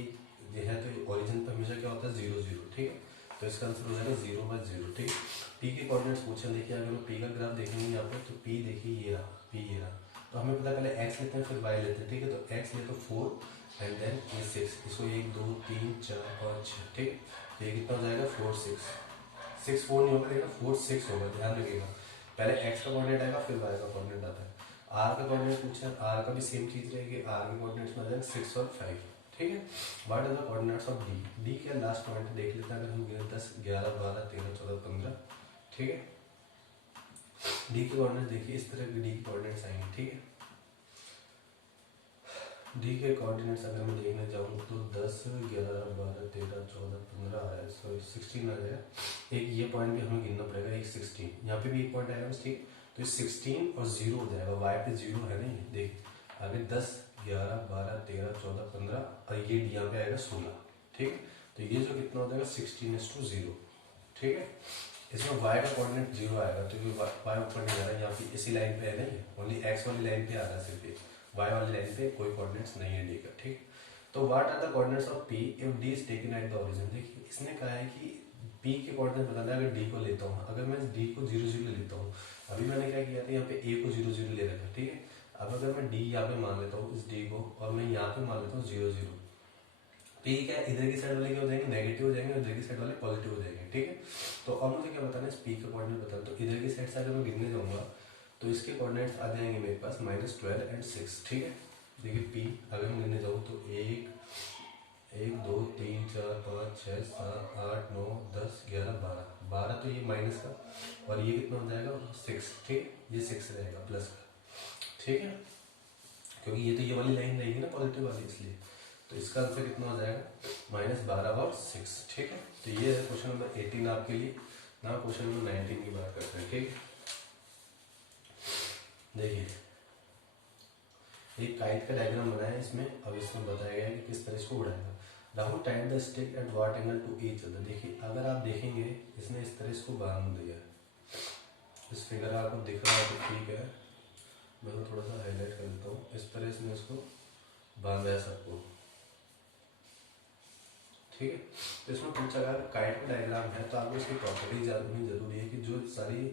ये है तो ओरिजिन पर हमेशा क्या होता है 0 0, ठीक है। तो इसका आंसर हो जाएगा 0/0, ठीक है। पी के कोऑर्डिनेट्स पूछे, देखिए अगर मैं पी का ग्राफ देखेंगे यहाँ पर, तो पी देखिए ये रहा, पी ये रहा। तो हमें पता पहले एक्स लेते हैं फिर वाई लेते हैं, ठीक है। तो एक्स ले तो 4 एंड देन ये 6, इसको 1 2 3 4 5 6, ठीक है। तो ये कितना हो जाएगा 4 6, 6 4 नहीं होगा, देखिए 4 6 होगा, ध्यान रखिएगा। पहले x का कोऑर्डिनेट आएगा फिर y का कोऑर्डिनेट आता है। r का कोऑर्डिनेट पूछा है, r का भी सेम चीज रहेगी, r के कोऑर्डिनेट्स में आ जाएगा 6 और 5, ठीक है। What are the coordinates of d, d के लास्ट पॉइंट देख लेते हैं, अगर हम गिने 10 11 12 13 14 15, ठीक है। d के कोऑर्डिनेट्स देखिए इस तरह के d के कोऑर्डिनेट्स आएंगे, ठीक है। d के कोऑर्डिनेट्स अगर मैं देखने जाऊँ तो 10 11 12 13 14 15 आया, सॉरी 16 आ जाएगा। एक ये पॉइंट भी हमें गिनना पड़ेगा, एक 16, यहाँ पे भी एक पॉइंट आएगा, ठीक। तो 16 और 0 हो जाएगा, y पे 0 है नहीं, देख आगे 10 11 12 13 14 15 और ये यहाँ पे आएगा 16, ठीक। तो ये जो कितना हो जाएगा 16:0, ठीक है। इसमें y का कोऑर्डिनेट 0 आएगा, तो y ऊपर नहीं आ रहा है, यहाँ पे इसी लाइन पे है नहीं, ओनली x वाली लाइन पे आ रहा है सिर्फ, y वाली लाइन पे कोई कोऑर्डिनेट्स नहीं है डी का, ठीक। तो what are the coordinates of p if d is taken at the origin. देखिए इसने कहा है कि p के कोऑर्डिनेट बताना है अगर d को लेता हूँ, अगर मैं d को 0 0 लेता हूँ, अभी मैंने क्या किया था यहाँ पे a को 0 0 ले रखा, ठीक है। अब अगर मैं d यहाँ पे मान लेता हूँ इस d को, और मैं यहाँ पे मान लेता हूँ 0 0, p क्या इधर की साइड वाले क्या हो जाएंगे, नेगेटिव हो जाएंगे, इधर की साइड वाले पॉजिटिव हो जाएंगे, ठीक है। तो अब मुझे क्या बताना है, इस p का कोऑर्डिनेट बताना। तो इधर की साइड से अगर मैं गिनने जाऊंगा तो इसके कोऑर्डिनेट्स आ जाएंगे मेरे पास -12 और 6, ठीक है। देखिए p अगर मैं गिनने जाऊँ तो 1 2 3 4 5 6 7 8 9 10 11 12 तो ये माइनस का, और ये कितना हो जाएगा 6, ठीक है। ये 6 रहेगा प्लस का, ठीक है, क्योंकि ये तो ये वाली लाइन रहेगी ना पॉजिटिव वाली, इसलिए। तो इसका आंसर कितना हो जाएगा -12 और 6, ठीक है। तो ये है क्वेश्चन नंबर 18 आपके लिए। ना क्वेश्चन नंबर 19 की बात करते हैं, ठीक है। देखिए एक काइट का डायग्राम बनाया है इसमें, अब इसमें बताया गया है कि किस तरह इसको उड़ाएगा। Rahul tied the stick at what angle to each other. देखिए अगर आप देखेंगे इसने इस तरह इसको बांध दिया है, इस फिगर आपको दिख रहा है तो ठीक है, मैं तो थोड़ा सा हाईलाइट कर देता हूँ। इस तरह इसने इसको बांधा है सबको, ठीक है। तो इसमें पूछा गया काइट का डायग्राम है तो आपको इसकी प्रॉपर्टी जाननी जरूरी है कि जो सारी,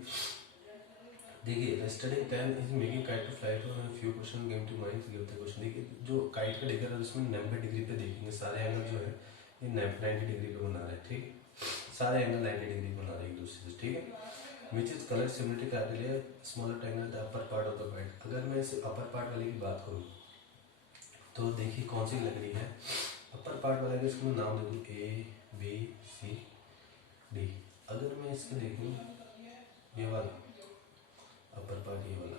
देखिए studying 10 is making kite to fly to few question came to mind give the question. देखिए जो काइट का डिग्री है उसमें 90 डिग्री पे देखेंगे, सारे एंगल जो है ये 90 डिग्री पे बना रहे हैं, ठीक है। सारे एंगल 90 डिग्री बना रहे हैं एक दूसरे से, ठीक है। Which is colour similarity criteria smaller triangle the upper part of the kite. अगर मैं इस अपर पार्ट वाले की बात करूँ तो देखिए कौन सी लग रही है अपर पार्ट वाले का, इसको मैं नाम दे दूँ A B C D। अगर मैं इसको देखूँ ये वाला अपर पार्ट, ये वाला,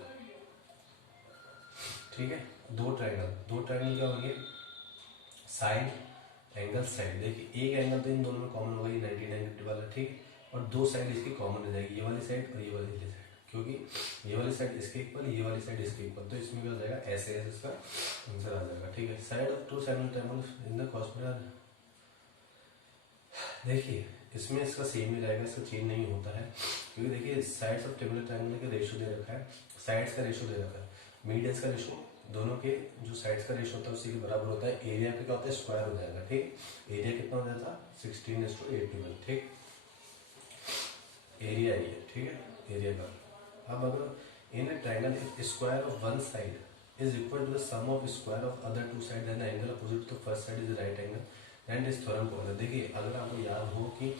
ठीक है। दो ट्रायंगल क्या होंगे, साइड एंगल साइड। देखिए एक एंगल तो इन दोनों में कॉमन होगा, ये 90 वाला, ठीक है। और दो साइड इसकी कॉमन हो जाएगी, ये वाली साइड और ये वाली साइड, क्योंकि ये वाली साइड इसके इक्वल, ये वाली साइड इसके इक्वल, तो इसमें क्या हो जाएगा ऐसे ऐसे इसका आंसर आ जाएगा, ठीक है। Side of two side triangle in the कॉस्मोलर। देखिए इसमें इसका सेम ही रहेगा, इसका चेंज नहीं होता है, क्योंकि देखिए साइड्स ऑफ टेबुलर ट्रायंगल का रेशियो दे रखा है, साइड्स का रेशियो दे रखा है, मीडियंस का रेशियो, दोनों के जो साइड्स का रेशियो होता है उसी के बराबर होता है। एरिया का क्या होता है स्क्वायर हो जाएगा, ठीक। एरिया कितना हो जाता है 16:81, ठीक। एरिया ये, ठीक है, एरिया का। अब अगर in triangle square of one side is equal to the sum of square of other two side then the angle opposite to first side is right angle and this theorem called. देखिए अगर आपको याद हो कि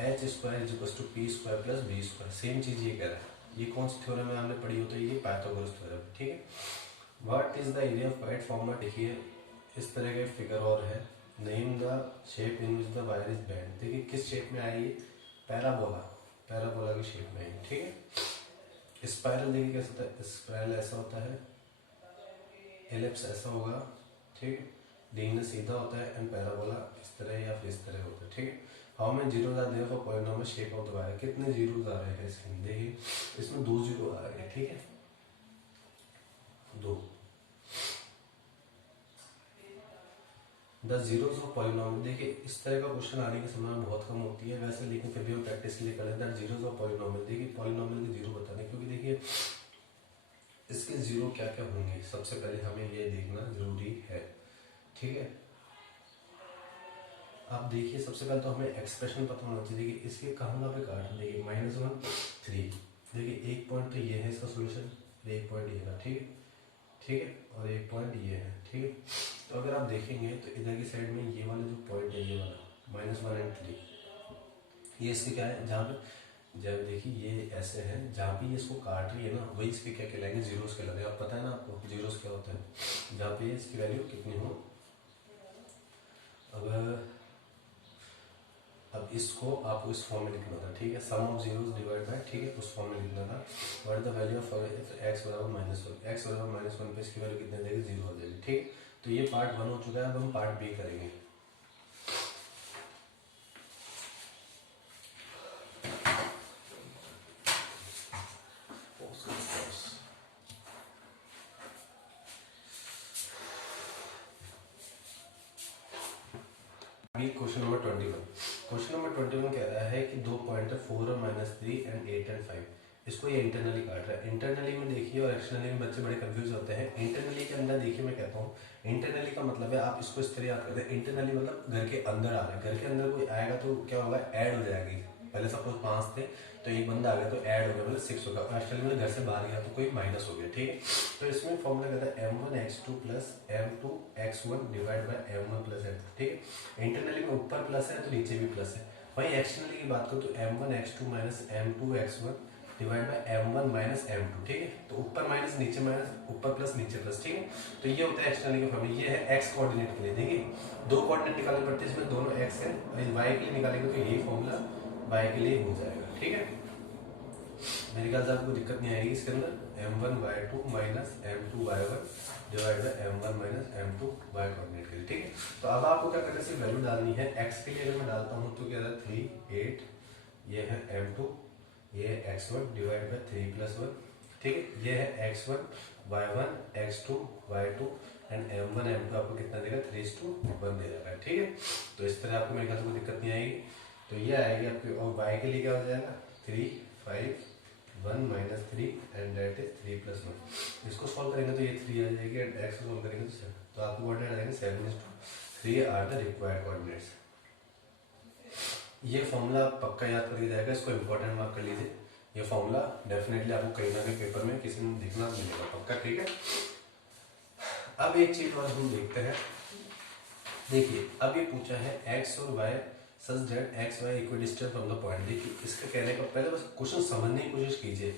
h square is equal to p square plus b square, same चीज ये कह रहा है। ये कौन सी थ्योरम है हमने पढ़ी हो, तो ये पाइथागोरस थ्योरम, ठीक है। What is the area of kite form. देखिए इस तरह का फिगर और है, name the shape in which the wire is bend. देखिए किस शेप में आई, पैराबोला, पैराबोला की शेप में आई, ठीक है। स्पाइरल देखिए कैसा होता है, स्पाइरल ऐसा होता है, एलिप्स ऐसा होगा, ठीक है। डिंगल सीधा होता है एंड पैराबोला इस तरह या फिर इस तरह होता है, ठीक है। How many zeros are there for polynomial shape of the wire. कितने जीरोस आ रहे हैं इसमें, देखिए इसमें 2 जीरो आ रहे हैं, ठीक है, 2। The zeros of polynomial. देखिए इस तरह का क्वेश्चन आने की संभावना बहुत कम होती है वैसे, लेकिन फिर भी हम प्रैक्टिस के लिए करें। द जीरोस ऑफ पॉलिनोमियल, देखिए पॉलिनोमियल के जीरो बताने, क्योंकि देखिए इसके जीरो क्या क्या होंगे सबसे पहले हमें ये देखना जरूरी है, ठीक है। आप देखिए सबसे पहले तो हमें एक्सप्रेशन पता होना चाहिए कि इसके कहाँ पे काट, देखिए -1 3, देखिए एक पॉइंट तो ये है इसका सोल्यूशन, एक पॉइंट ये है, ठीक है, ठीक है, और एक पॉइंट ये है, ठीक है। तो अगर आप देखेंगे तो इधर की साइड में ये वाला जो पॉइंट है, ये वाला -1 और 3, ये इसके क्या है, जहाँ पे जब देखिए ये ऐसे है, जहाँ पे ये इसको काट रही है ना, वही इसके क्या कहलाएंगे, जीरोस कहलाएंगे। आप पता है ना आपको जीरोस क्या होता है, जहाँ पे इसकी वैल्यू कितनी हो। अब इसको आपको इस फॉर्म में लिखना था, ठीक है, sum of zeros divide by, ठीक है, उस फॉर्म में लिखना था। What is the value of x बराबर -1, x बराबर -1 पे इसकी वैल्यू कितनी देगी, 0 हो जाएगी, ठीक। तो ये पार्ट 1 हो चुका है, अब हम पार्ट बी करेंगे। Question number 21। क्वेश्चन नंबर 21 कह रहा है कि दो पॉइंट है 4 और -3 एंड 8 एंड 5। इसको ये इंटरनली काट रहा है। इंटरनली में देखिए और एक्सटर्नली में बच्चे बड़े कंफ्यूज होते हैं। इंटरनली के अंदर देखिए मैं कहता हूँ, इंटरनली का मतलब है आप इसको इस तरह याद करते हैं, इंटरनली मतलब घर के अंदर आ रहा है, घर के अंदर कोई आएगा तो क्या होगा, ऐड हो जाएगी। पहले सपोज 5 थे तो एक बंदा आ गया तो ऐड हो गया मतलब 6 होगा, एक्चुअली में घर से बाहर गया तो कोई माइनस हो गया, ठीक है। तो इसमें फॉर्मूला कहता है m1x2 plus m2x1 divide by m1 plus m2, ठीक है। इंटरनली में ऊपर प्लस है तो नीचे भी प्लस है। वही एक्सटर्नली की बात करो तो m1x2 minus m2x1 divide by m1 minus m2, ठीक है। तो ऊपर माइनस नीचे माइनस, ऊपर प्लस नीचे प्लस, ठीक है। तो ये होता है एक्सटर्नली का फॉर्मूला। ये है x कोऑर्डिनेट के लिए, देखिए 2 कोऑर्डिनेट निकालने पड़ते हैं, इसमें दोनों x है, और y के लिए निकालेंगे तो यही फॉर्मूला y के लिए हो जाएगा, ठीक है। मेरे ख्याल से आपको दिक्कत नहीं आएगी इसके अंदर। m1y2 minus m2y1 divide by m1 minus m2 y coordinate के लिए, ठीक है। तो अब आपको क्या करना है, सिर्फ वैल्यू डालनी है। x के लिए अगर मैं डालता हूँ तो क्या है 3 8, ये है m2, ये है x1 डिवाइड बाय 3 प्लस 1, ठीक है। ये है x1 y1 x2 y2 and m1 m2 आपको कितना देगा 3:1 दे रहा है, ठीक है। तो इस तरह आपको मेरे ख्याल से कोई दिक्कत नहीं आएगी। तो ये आएगी आपकी, और y के लिए क्या हो जाएगा 3 5 1 minus 3 and that is 3 plus 1। इसको सॉल्व करेंगे तो ये 3 आ जाएगी एंड x को सॉल्व करेंगे तो 7। तो आपको कोऑर्डिनेट आ जाएंगे 7:3 आर द रिक्वायर्ड कोऑर्डिनेट्स। ये फॉर्मूला पक्का याद करके जाएगा, इसको इंपॉर्टेंट मार्क कर लीजिए। ये फॉर्मूला डेफिनेटली आपको कहीं ना कहीं पेपर में किसी में दिखना मिलेगा पक्का, ठीक है। अब एक चीज और हम देखते हैं, देखिए अब ये पूछा है x और y such that x y equidistant from the point. देखिए इसका कहने का पहले बस क्वेश्चन समझने की कोशिश कीजिए,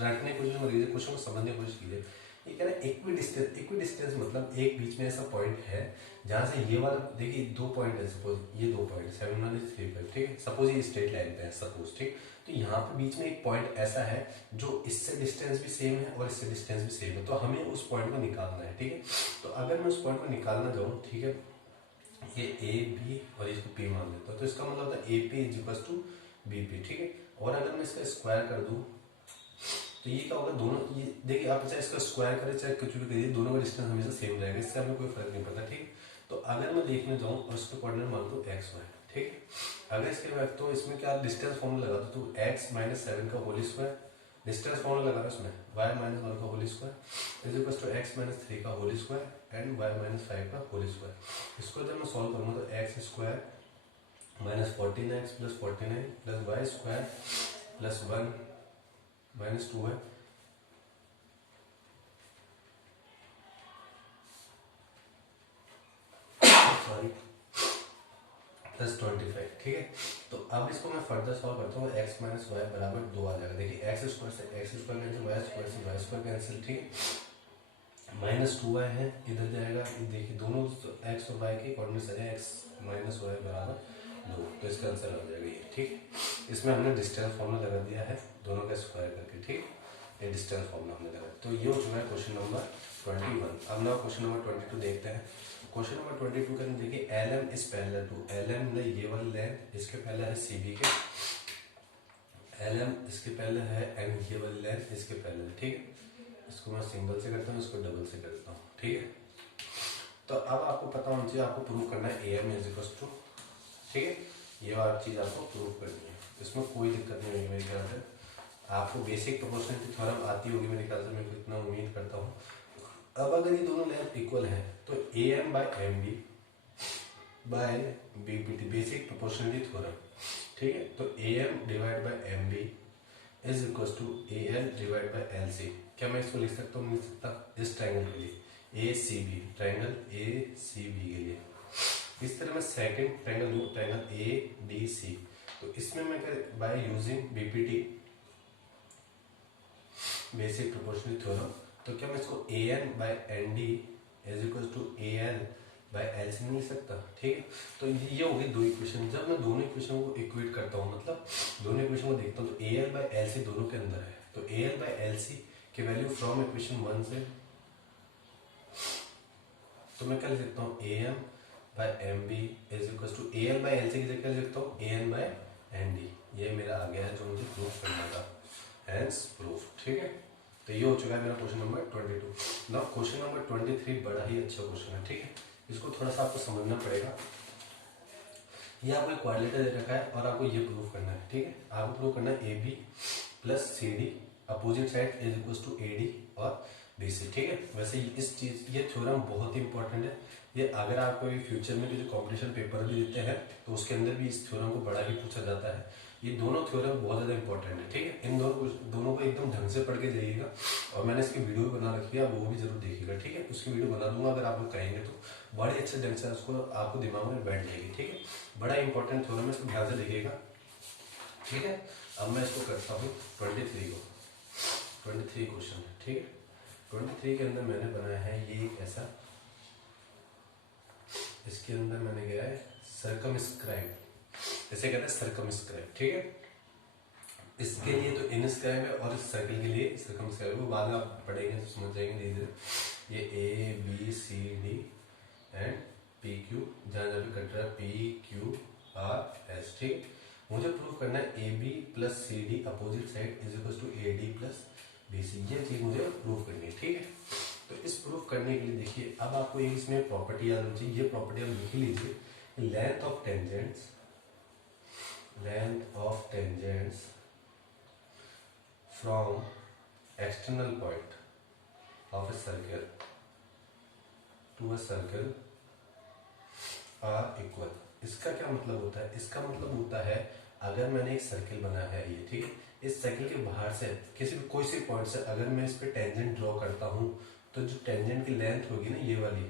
रटने की कोशिश मत कीजिए, क्वेश्चन को समझने की कोशिश कीजिए। ये कह रहा है इक्विडिस्टेंस, इक्विडिस्टेंस मतलब एक बीच में ऐसा पॉइंट है जहां से ये वाला, देखिए 2 पॉइंट है, सपोज ये 2 पॉइंट 7 1 3 5, ठीक है। सपोज ये स्ट्रेट लाइन पे है सपोज, ठीक। तो यहाँ पे बीच में एक पॉइंट ऐसा है जो इससे डिस्टेंस भी सेम है और इससे डिस्टेंस भी सेम है, तो हमें उस पॉइंट को निकालना है, ठीक है। तो अगर मैं उस पॉइंट को निकालना चाहूँ, ठीक है, ये ए बी और इसको पी मान लेता हूँ, तो इसका मतलब होता है A P is equal to B P, ठीक है। और अगर मैं इसका स्क्वायर कर दूं तो ये क्या होगा, दोनों ये देखिए आप चाहे इसका स्क्वायर करें चाहे कुछ भी करिए, दोनों का डिस्टेंस हमेशा सेम हो जाएगा, इससे हमें कोई फर्क नहीं पड़ता, ठीक। तो अगर मैं देखने जाऊँ और इसको कोऑर्डिनेट मान दो एक्स वाई, ठीक है। अगर इसके बाद तो इसमें क्या डिस्टेंस फॉर्मूला लगा दो, तो एक्स माइनस 7 का होल स्क्वायर, डिस्टेंस फॉर्मूला लगा दो इसमें y माइनस 1 का whole square is equal to x minus 3 का whole square and y minus 5 का होल स्क्वायर। इसको जब मैं सॉल्व करूंगा तो X square minus 14x plus 49 plus Y square plus 1 minus 2 है, सॉरी प्लस 25, ठीक है। तो अब इसको मैं फर्दर सॉल्व करता हूँ, x माइनस वाई बराबर 2 आ जाएगा। देखिए एक्स स्क्वायर से X square cancel, Y square से वाई स्क्वायर कैंसिल, ठीक है। माइनस 2y है इधर जाएगा, देखिए दोनों x और y के कोऑर्डिनेट्स आ जाए, x माइनस वाई बराबर 2, तो इसका आंसर आ जाएगा ये, ठीक। इसमें हमने डिस्टेंस फॉर्मूला लगा दिया है दोनों का स्क्वायर करके, ठीक। ये डिस्टेंस फॉर्मूला हमने लगा, तो ये हो चुका है क्वेश्चन नंबर 21। अब ना क्वेश्चन नंबर 22 देखते हैं। क्वेश्चन नंबर 22 के अंदर देखिए LM is parallel to, LM ने ये वाली लेंथ इसके पहले है CB के, LM इसके पहले है एंड ये वाली लेंथ इसके पहले, ठीक है। इसको मैं सिंगल से करता हूँ, इसको डबल से करता हूँ, ठीक है। तो अब आपको पता होना चाहिए, आपको प्रूव करना है AM इज इक्वल टू, ठीक है। ये वाली चीज आपको प्रूव करनी है, इसमें कोई दिक्कत नहीं होगी मेरे ख्याल से। आपको बेसिक प्रोपोर्शनलिटी थ्योरम आती होगी मेरे ख्याल से, मैं इतना उम्मीद करता हूँ। अब अगर ये दोनों लेंथ इक्वल है तो AM by MB by BPT, basic proportionality theorem, ठीक है। तो AM divide by MB is equal to AL divide by LC। क्या मैं इसको लिख सकता हूँ, लिख सकता, इस ट्राइंगल के लिए ACB, ट्राइंगल ACB के लिए इस तरह मैं सेकंड ट्राइंगल लूँ, ट्राइंगल ADC। तो इसमें मैं by using BPT basic proportional theorem, तो क्या मैं इसको AN by ND is equal to AL by LC नहीं लिख सकता, ठीक है। तो ये हो गई दो इक्वेशन। जब मैं दोनों इक्वेशन को इक्वेट करता हूँ, मतलब दोनों इक्वेशन को देखता हूँ, तो AL बाय LC दोनों के अंदर है, तो AL बाय LC की वैल्यू फ्रॉम इक्वेशन 1 से, तो मैं क्या लिख सकता हूँ AM by MB is equal to AL by LC की जगह लिख सकता हूँ AN बाय ND। ये मेरा आ गया है जो मुझे प्रूफ करना था, हेंस प्रूफ, ठीक है। तो ये हो चुका है मेरा question number 22। Now question number 23 बड़ा ही अच्छा क्वेश्चन है, ठीक है। इसको थोड़ा सा आपको समझना पड़ेगा। ये आपको क्वाड्रिलेटरल दे रखा है और आपको ये प्रूफ करना है, ठीक है। आपको प्रूफ करना है AB plus CD opposite side is equal to A D और बी सी। ठीक है, वैसे इस चीज ये थ्योरम बहुत ही इंपॉर्टेंट है। ये अगर आपको फ्यूचर में जो कॉम्पिटिशन पेपर भी देते हैं तो उसके अंदर भी इस थ्योरम को बड़ा ही पूछा जाता है। ये दोनों थ्योरम बहुत ज्यादा इंपॉर्टेंट है। ठीक है, इन दोनों को एकदम ढंग से पढ़ के जाइएगा। और मैंने इसकी वीडियो बना रखी है, वो भी जरूर देखिएगा। ठीक है, उसकी वीडियो बना दूंगा, अगर आप लोग कहेंगे तो बड़े अच्छे ढंग से उसको आपको दिमाग में बैठ जाएगी। ठीक है, बड़ा इंपॉर्टेंट थ्योरम है, इसको ध्यान से देखिएगा। ठीक है, अब मैं इसको करता हूँ 23 को। 23 क्वेश्चन है। ठीक है, 23 के अंदर मैंने बनाया है ये एक ऐसा, इसके अंदर मैंने गया है सर्कमस्क्राइब, इसे कहते हैं सर्कमस्क्राइब। ठीक है, इसके लिए तो इनस्क्राइब है और इस सर्कल के लिए सर्कमस्क्राइब, वो बाद में आप पढ़ेंगे तो समझ जाएंगे धीरे धीरे। ये A B C D and P Q, जहां जहां पे कट रहा है पी क्यू आर एस। ठीक, मुझे प्रूव करना है A B plus C D opposite side is equal to A D plus B C, ये चीज मुझे प्रूव करनी है। ठीक है, तो इस प्रूफ करने के लिए देखिए, अब आपको एक इसमें प्रॉपर्टी याद होनी चाहिए। ये प्रॉपर्टी आप लिख लीजिए, length of tangents from external point of a circle to a circle are equal. इसका क्या मतलब होता है? इसका मतलब होता है अगर मैंने एक सर्कल बनाया है ये, ठीक है, इस सर्कल के बाहर से किसी भी कोई सी पॉइंट से अगर मैं इस पे टेंजेंट ड्रॉ करता हूं तो जो टेंजेंट की लेंथ होगी ना ये वाली,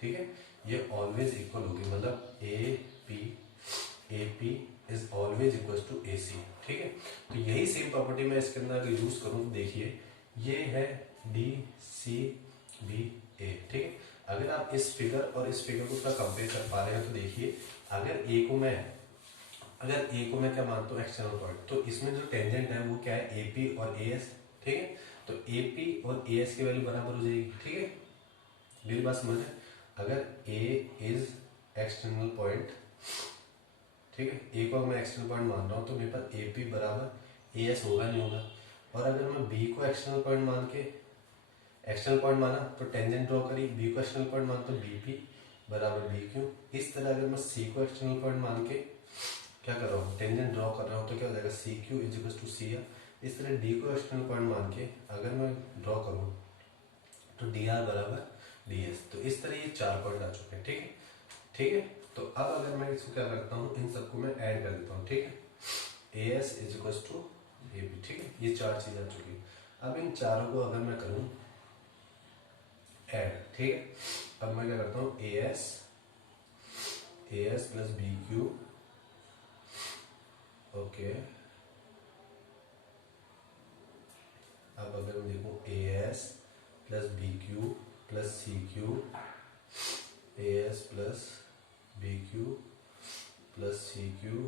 ठीक है, ये ऑलवेज इक्वल होगी, मतलब A P is always equal to A C. ठीक है, तो यही सेम प्रॉपर्टी मैं इसके अंदर अगर यूज करूं तो देखिए ये है डी सी बी ए। ठीक है, अगर आप इस फिगर और इस फिगर को थोड़ा कंपेयर कर पा रहे हैं तो देखिए अगर ए को मैं क्या मानता हूँ एक्सटर्नल पॉइंट, तो इसमें जो टेंजेंट है वो क्या है ए पी और ए एस। ठीक है, तो ए पी और ए एस की वैल्यू बराबर हो जाएगी। ठीक है, मेरी बात समझ है, अगर ए इज एक्सटर्नल पॉइंट, ठीक है, ए को मैं एक्सटर्नल पॉइंट मान रहा हूँ तो मेरे पास ए पी बराबर ए एस होगा नहीं होगा। और अगर मैं बी को एक्सटर्नल पॉइंट माना तो टेंजेंट ड्रॉ करी, बी को एक्सटर्नल पॉइंट माना तो बी पी बराबर बी क्यू। इस तरह अगर मैं सी को एक्सटर्नल पॉइंट मान के क्या कर रहा हूँ टेंजेंट ड्रॉ कर रहा हूँ तो क्या हो जाएगा C Q is equal to C R. इस तरह डी को एक्सटर्नल पॉइंट मान के अगर मैं ड्रॉ करूँ तो डी आर बराबर डी एस। तो इस तरह ये 4 पॉइंट आ चुके हैं। ठीक है, ठीक है, तो अब अगर मैं इसको क्या करता हूँ, इन सबको मैं ऐड कर देता हूँ। ठीक है, A S is equal to A B. ठीक है, ये 4 चीज आ चुकी है। अब इन चारों को अगर मैं करूँ ऐड, ठीक है, अब मैं क्या करता हूँ A S plus B Q, okay, अब अगर मैं देखूं A S plus B Q plus C Q, A S plus B Q plus C Q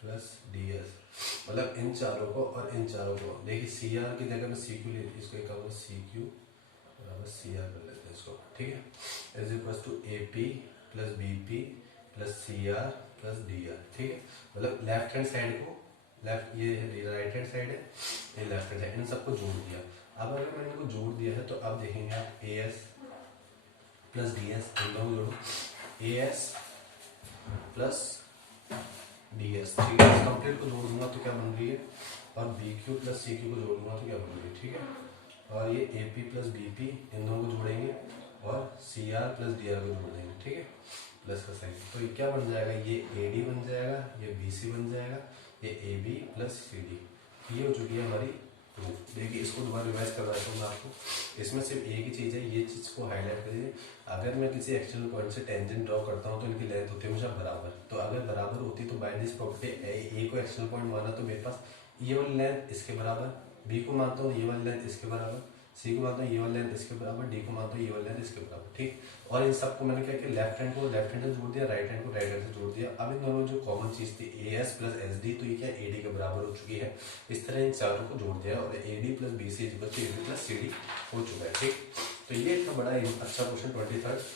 plus D S, मतलब इन चारों को और इन चारों को देखिए सी आर की जगह में सी क्यू ले, इसको एक सी क्यू बराबर सी आर कर लेते हैं इसको। ठीक है, is equal to A P plus B P plus C R plus D R. ठीक है, मतलब लेफ्ट हैंड साइड को ये राइट हैंड साइड है, ये लेफ्ट हैंड साइड, इन सबको जोड़ दिया। अब अगर मैंने इनको जोड़ दिया है तो अब देखेंगे आप A S plus D S, इन दोनों जोड़ो, A S plus D S. ठीक है, कंप्लीट को जोड़ दूंगा तो क्या बन रही है, और B Q plus C Q को जोड़ दूंगा तो क्या बन रही है। ठीक है, और ये A P plus B P इन दोनों को जोड़ेंगे और C R plus D R को जोड़ देंगे। ठीक है, प्लस का साइन, तो ये क्या बन जाएगा, ये ए डी बन जाएगा, ये बी सी बन जाएगा, ये A B plus C D. ये हो चुकी है हमारी प्रूफ। देखिए इसको दोबारा रिवाइज कर रहा हूँ मैं आपको, इसमें सिर्फ एक ही चीज़ है, ये चीज़ को हाईलाइट करिए। अगर मैं किसी एक्सटर्नल पॉइंट से टेंजेंट ड्रॉ करता हूँ तो इनकी लेंथ होती है हमेशा बराबर। तो अगर बराबर होती तो बाय दिस प्रॉपर्टी ए को एक्सटर्नल पॉइंट माना तो मेरे पास ये वाली लेंथ इसके बराबर, बी को मानता हूँ ये वाली लेंथ इसके बराबर, सी को मानता हूँ ये वाली लेंथ इसके बराबर, डी को मानता हूँ ये वाली लेंथ इसके बराबर। ठीक, और इन सबको मैंने क्या किया, लेफ्ट हैंड को लेफ्ट हैंड से जोड़ दिया, राइट हैंड को राइट हैंड से जोड़ दिया। अब इन दोनों जो कॉमन चीज थी ए एस प्लस एस डी, तो ये क्या ए डी के बराबर हो चुकी है। इस तरह इन चारों को जोड़ दिया और A D plus B C A D plus C D हो चुका है। ठीक, तो ये था बड़ा अच्छा क्वेश्चन 23।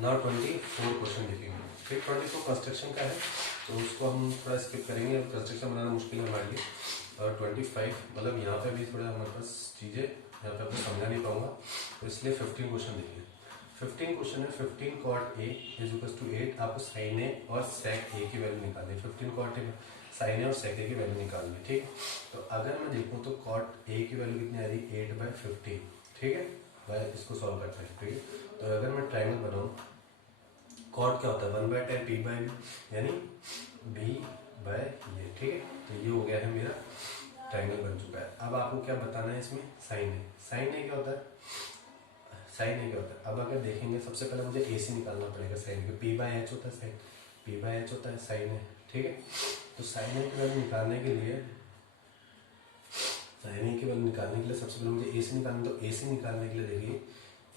नाउ 24 क्वेश्चन देखेंगे। फिर 24 कंस्ट्रक्शन का है तो उसको हम थोड़ा स्किप करेंगे, कंस्ट्रक्शन बनाना मुश्किल है हमारे लिए। और 25 मतलब यहाँ पे भी थोड़ा हमारे पास चीज़ें यहाँ पे आपको समझा नहीं पाऊंगा, तो इसलिए 15 क्वेश्चन देखिए। 15 क्वेश्चन है 15 cot A is equal to 8, आपको साइन ए और सेक ए की वैल्यू निकालनी है। 15 कॉट ए साइन ए और सेक ए की वैल्यू निकालनी है, ठीक है। तो अगर मैं देखूँ तो कॉट ए की वैल्यू कितनी आ रही है 8/15, ठीक है। मैं इसको सॉल्व करते हैं, ठीक है। तो अगर मैं ट्राइंगल बनाऊँ, कॉट क्या होता है 1/10 p/b, यानी b बाय ये, ठीक है। तो ये हो गया है मेरा ट्राइंगल बन चुका है। अब आपको क्या बताना है इसमें, साइन ए। साइन ए क्या होता है, साइन ए क्या होता है। अब अगर देखेंगे सबसे पहले मुझे ए सी निकालना पड़ेगा साइन के, p/h होता है साइन, p/h होता है साइन ए, ठीक है। तो साइन ए की वैल्यू निकालने के लिए, साइन ए की वैल्यू निकालने के लिए सबसे पहले मुझे ए सी निकालना, तो ए सी निकालने के लिए देखिए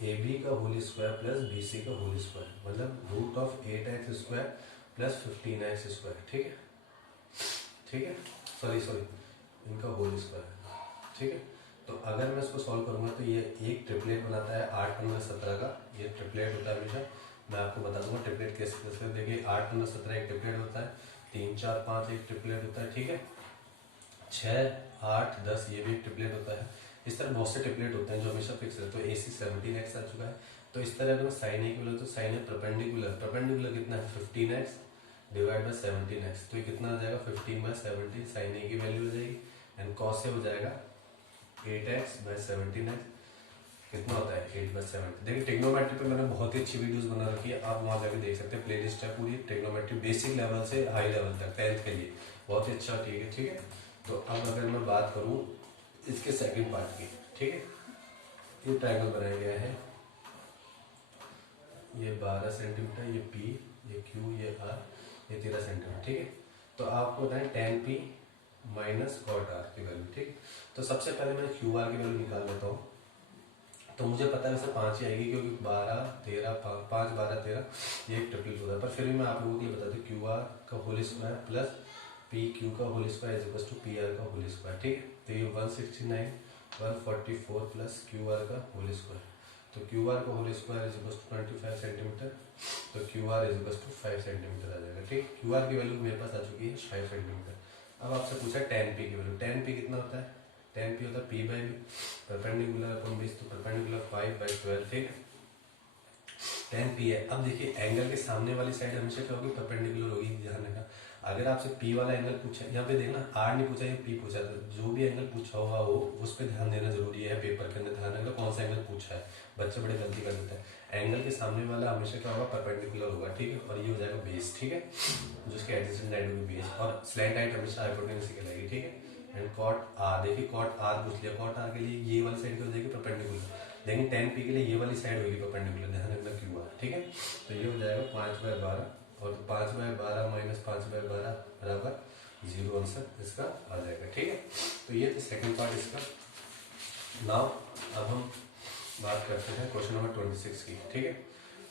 ए बी का whole square plus B C का होल स्क्वायर, मतलब √8x² प्लस 15x², ठीक है, ठीक है। सॉरी इनका होल स्क्वायर, ठीक है। तो अगर मैं इसको सॉल्व करूंगा तो ये एक ट्रिपलेट बनाता है 8, 15, 17 का, ये ट्रिपलेट होता है हमेशा। मैं आपको बता दूंगा ट्रिपलेट कैसे कैसे, देखिए 8, 15, 17 एक ट्रिपलेट होता है, 3, 4, 5 एक ट्रिपलेट होता है, ठीक है। 6, 8, 10 ये भी एक ट्रिपलेट होता है। इस तरह बहुत से ट्रिपलेट होते हैं जो हमेशा फिक्स है। तो ए सी 17x आ चुका है। तो इस तरह अगर मैं साइन ए की बोले तो साइन ए परपेंडिकुलर कितना है 15x डिवाइड बाय 17x, तो ये कितना आ जाएगा 15/17 साइन ए की वैल्यू हो जाएगी। एंड कॉस ए हो जाएगा 8x/17x, कितना होता है 8/17। देखिए ट्रिग्नोमेट्री पे मैंने बहुत ही अच्छी वीडियोस बना रखी है, आप वहां जाकर देख सकते हैं, प्लेलिस्ट है पूरी ट्रिग्नोमेट्री बेसिक लेवल से हाई लेवल तक 10th के लिए, बहुत ही अच्छा, ठीक है, ठीक है। तो अब अगर मैं बात करूं इसके सेकंड पार्ट की, ठीक है। ये ट्रायंगल बनाया गया है, ये 12 सेंटीमीटर, ये P, ये Q, ये R, ये 13 सेंटीमीटर, ठीक है। तो आपको बताएं tan P minus cot R की वैल्यू, ठीक। तो सबसे पहले मैं QR की वैल्यू निकाल लेता हूँ। तो मुझे पता है वैसे 5 ही आएगी, क्योंकि 12, 13, 5, 12, 13 ये एक ट्रिपलेट होता है। पर फिर भी मैं आप लोगों के लिए बता दूं QR का होल स्क्वायर प्लस PQ का whole square is equal to PR का होल स्क्वायर, ठीक है। तो ये 169, 144 प्लस QR का होल स्क्वायर, तो QR का whole square is equal to 25 centimetre, तो QR is equal to 5 centimetre आ जाएगा, ठीक। QR की वैल्यू मेरे पास आ चुकी है 5 सेंटीमीटर। अब आपसे पूछा है tan P की वैल्यू, tan P कितना होता है, tan P होता है P/B, परपेंडिकुलर अपन 20, तो परपेंडिकुलर 5/12, ठीक है। tan P है। अब देखिए एंगल के सामने वाली साइड हमेशा क्या होगी, परपेंडिकुलर होगी, ध्यान रखना। अगर आपसे P वाला एंगल पूछा, यहाँ पे देखना R नहीं पूछा, ये P पूछा, तो जो भी एंगल पूछा होगा वो उस पर ध्यान देना जरूरी है। पेपर के अंदर ध्यान रखना कौन सा एंगल पूछा है, बच्चे बड़े गलती कर देते हैं। एंगल के सामने वाला हमेशा क्या होगा, परपेंडिकुलर होगा, ठीक है। और ये हो जाएगा बेस, ठीक है, जिसके एडजेसेंट साइड होगी बेस, और स्लैंट हाइट हमेशा हाइपोटेन्यूज की कहलाएगी, ठीक है। एंड कॉट R, देखिए कॉट R पूछ लिया, कॉट R के लिए ये वाली साइड क्या हो जाएगी, परपेंडिकुलर। लेकिन tan P के लिए ये वाली साइड होगी परपेंडिकुलर, ध्यान रखना QR, ठीक है। तो ये हो जाएगा 5/12, और 5/12 माइनस 5/12 बराबर 0 आंसर इसका आ जाएगा, ठीक है। तो ये तो सेकंड पार्ट इसका। नाउ अब हम बात करते हैं क्वेश्चन नंबर 26 की, ठीक है।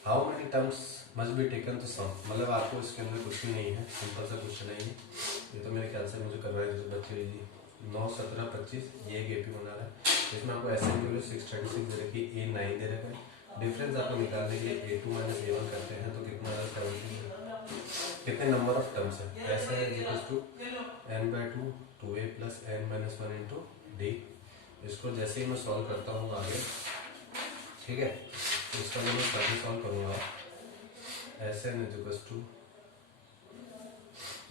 How many terms must be taken to sum, मतलब आपको इसके अंदर कुछ भी नहीं है, सिंपल सा क्वेश्चन है ये। ये तो मेरे ख्याल से मुझे करवाया जैसे बच्चे 9, 17, 25 ये एक AP बना रहा है। इसमें आपको SN की वैल्यू 636 दे रखी है, A9 दे रखा है। डिफरेंस आपको निकालने के लिए A2 माइनस A1 करते हैं तो कितना आ रहा है, कितने नंबर ऑफ टर्म्स है, ऐसा है equal to n/2 2a plus n-1 into D. इसको जैसे ही मैं सॉल्व करता हूँ आगे, ठीक है, तो इसका मैं कैसे सॉल्व करूँगा, ऐसे n इक्वल टू,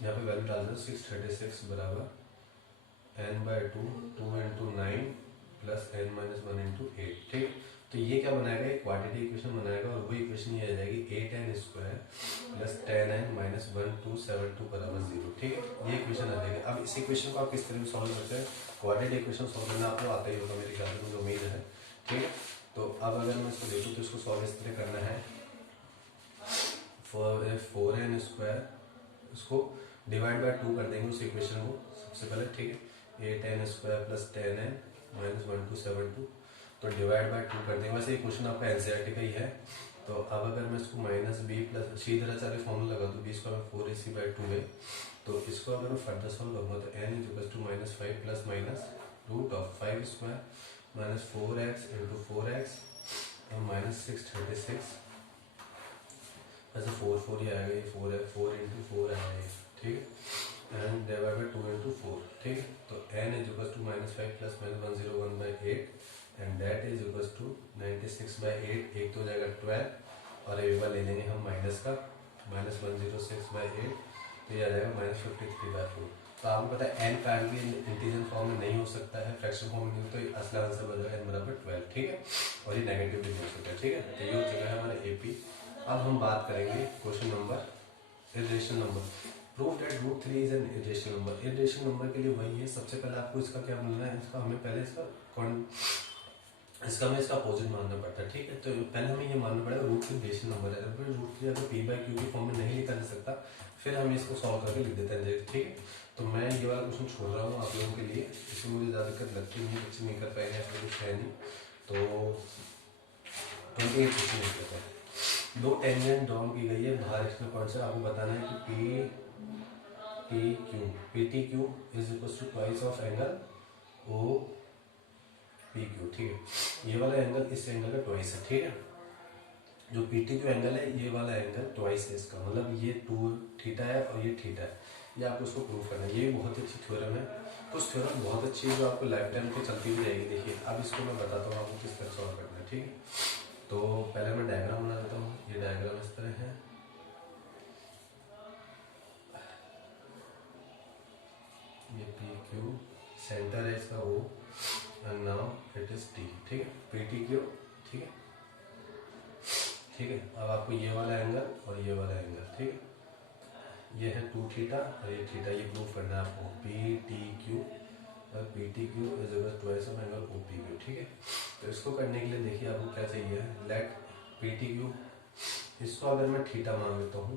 यहाँ पे वैल्यू डाल दो 636 बराबर n/2 2 into 9 plus n-1 into 8, ठीक। तो ये क्या बनाएगा, एक क्वाड्रेटिक इक्वेशन बनाएगा, और वो इक्वेशन ये आ जाएगी 8n² प्लस 10n माइनस 1272 बराबर 0, ठीक है। ये इक्वेशन आ जाएगी। अब इस इक्वेशन को आप किस तरह सॉल्व करते हैं, क्वाड्रेटिक इक्वेशन सॉल्व करना आपको आता ही होगा मेरे ख्याल से, मुझे उम्मीद है, ठीक है। तो अब अगर मैं इसको देखूँ तो इसको सॉल्व इस तरह करना है, 4n², इसको डिवाइड बाय 2 कर देंगे उस इक्वेशन को सबसे पहले, ठीक है। 8n² प्लस 10n माइनस 1272, तो डिवाइड बाय 2 कर देंगे। वैसे ये क्वेश्चन आपका एनसीईआरटी का ही है। तो अब अगर मैं इसको माइनस b प्लस सीधी तरह से फॉर्मूला लगा दूँ, b² 4ac/2a, तो इसको अगर मैं फर्दर सॉल्व करूँगा तो n equal to -5 plus minus √5² minus 4x into 4x और माइनस 636, वैसे 4 ही आएगा, ये 4 है, 4 इंटू 4 आएगा, ठीक है, एंड डिवाइड बाय 2 इंटू 4, ठीक है। तो n is equal to -5 plus minus 101/8 and that is equal to 96/8, एक तो हो जाएगा 12, और एक बार ले लेंगे हम माइनस का, -106/8, तो ये आ जाएगा -53/4। तो आपको पता है n का भी इंटीजर फॉर्म में नहीं हो सकता है, फ्रैक्शन फॉर्म में नहीं, तो असला आंसर बनेगा n बराबर 12, ठीक है। और ये नेगेटिव भी नहीं हो सकता, ठीक है। तो ये हो चुका है हमारा एपी। अब हम बात करेंगे question number irrational number. Prove that √3 is an irrational number. Irrational number के लिए वही है, सबसे पहले आपको इसका क्या मिलना है, इसका हमें पहले हमें इसका अपोजिट मानना पड़ता है, ठीक है। तो पहले हमें ये मानना पड़ेगा √3 इरेशनल नंबर है। √3 अगर p/q की फॉर्म में नहीं लिखा जा सकता, फिर हम इसको सॉल्व करके लिख देते हैं, ठीक है। तो मैं ये वाला क्वेश्चन छोड़ रहा हूँ आप लोगों के लिए, इसमें मुझे ज़्यादा दिक्कत लगती नहीं, बच्चे नहीं कर पाएंगे, ऐसा कुछ है नहीं। तो 28 क्वेश्चन लिख लेते हैं। दो टेंजेंट ड्रॉ की गई है बाहर एक्सटर्नल पॉइंट से, आपको बताना है कि PTQ is equal to twice of angle OPQ, ठीक है। ये वाला एंगल इस एंगल का ट्वाइस है, ठीक है। जो PTQ एंगल है ये वाला एंगल ट्वाइस है इसका, मतलब ये 2 थीटा है और ये थीटा है। ये आपको इसको प्रूव करना है, ये बहुत अच्छी थ्योरम है। कुछ थ्योरम बहुत अच्छी है जो आपको लाइफ टाइम पे चलती भी रहेगी। देखिए अब इसको मैं बताता हूँ आपको किस तरह सॉल्व करना है, ठीक है। तो पहले मैं डायग्राम बना देता हूँ। ये डायग्राम इस तरह है, ये PQ सेंटर है इसका O, and now it is T, ठीक है। PTQ, ठीक है, ठीक है। अब आपको ये वाला एंगल और ये वाला एंगल, ठीक है, ये है 2 थीटा और ये थीटा, ये प्रूव करना है आपको। PTQ और PTQ is equal to twice of angle OPQ, ठीक है। तो इसको करने के लिए देखिए आपको क्या चाहिए, लेट PTQ, इसको अगर मैं थीटा मान लेता हूँ,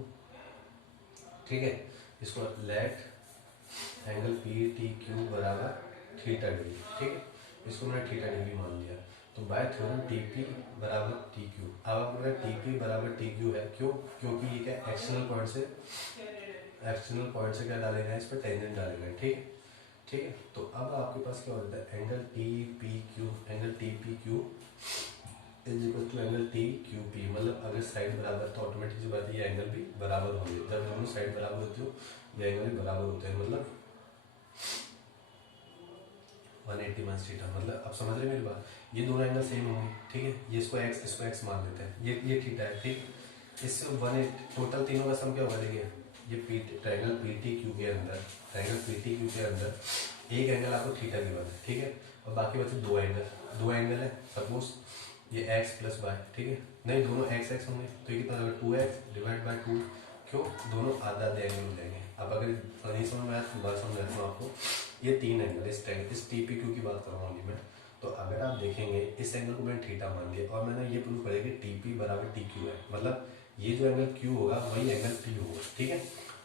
ठीक है, इसको लेट एंगल PTQ बराबर थीटा डिग्री, ठीक है। इसको मैंने थीटा डिग्री मान लिया। तो बाय थ्योरम TP बराबर TQ। अब आपको TP बराबर TQ है, क्यों? क्योंकि ये क्या एक्सटर्नल पॉइंट से क्या डालेगा, इस पर टेंजेंट डालेगा, ठीक है, ठीक है। तो अब आपके पास क्या होता है, angle TPQ is equal to angle TQP। मतलब अगर साइड बराबर तो ऑटोमेटिक सी बात है ये एंगल भी बराबर होंगे। जब दोनों साइड बराबर होती हो ये एंगल भी बराबर होते हैं, मतलब 180 माइनस थीटा। मतलब आप समझ रहे हैं मेरी बात, ये दोनों एंगल सेम होंगे, ठीक है। ये इसको x मान लेते हैं, ये थीटा है, ठीक। इससे 180 टोटल तीनों का सम क्या होगा, देखिए ये ट्रायंगल PTQ के अंदर एक एंगल आपको थीटा गिवन है, ठीक है। और बाकी बचे दो एंगल है। सपोज ये x प्लस वाई, ठीक है, नहीं दोनों x होंगे, तो ये कितना होगा 2x डिवाइड बाई 2। क्यों? दोनों आधा एंगल हो जाएंगे। अब अगर नहीं समझ में आया तो बात समझाता हूँ आपको। ये 3 एंगल इस TPQ की बात कर रहा हूँ मैं। तो अगर आप देखेंगे इस एंगल को मैंने थीटा मान लिया और मैंने ये प्रूव करें कि TP बराबर TQ है, मतलब ये जो एंगल Q होगा वही एंगल P होगा, ठीक है।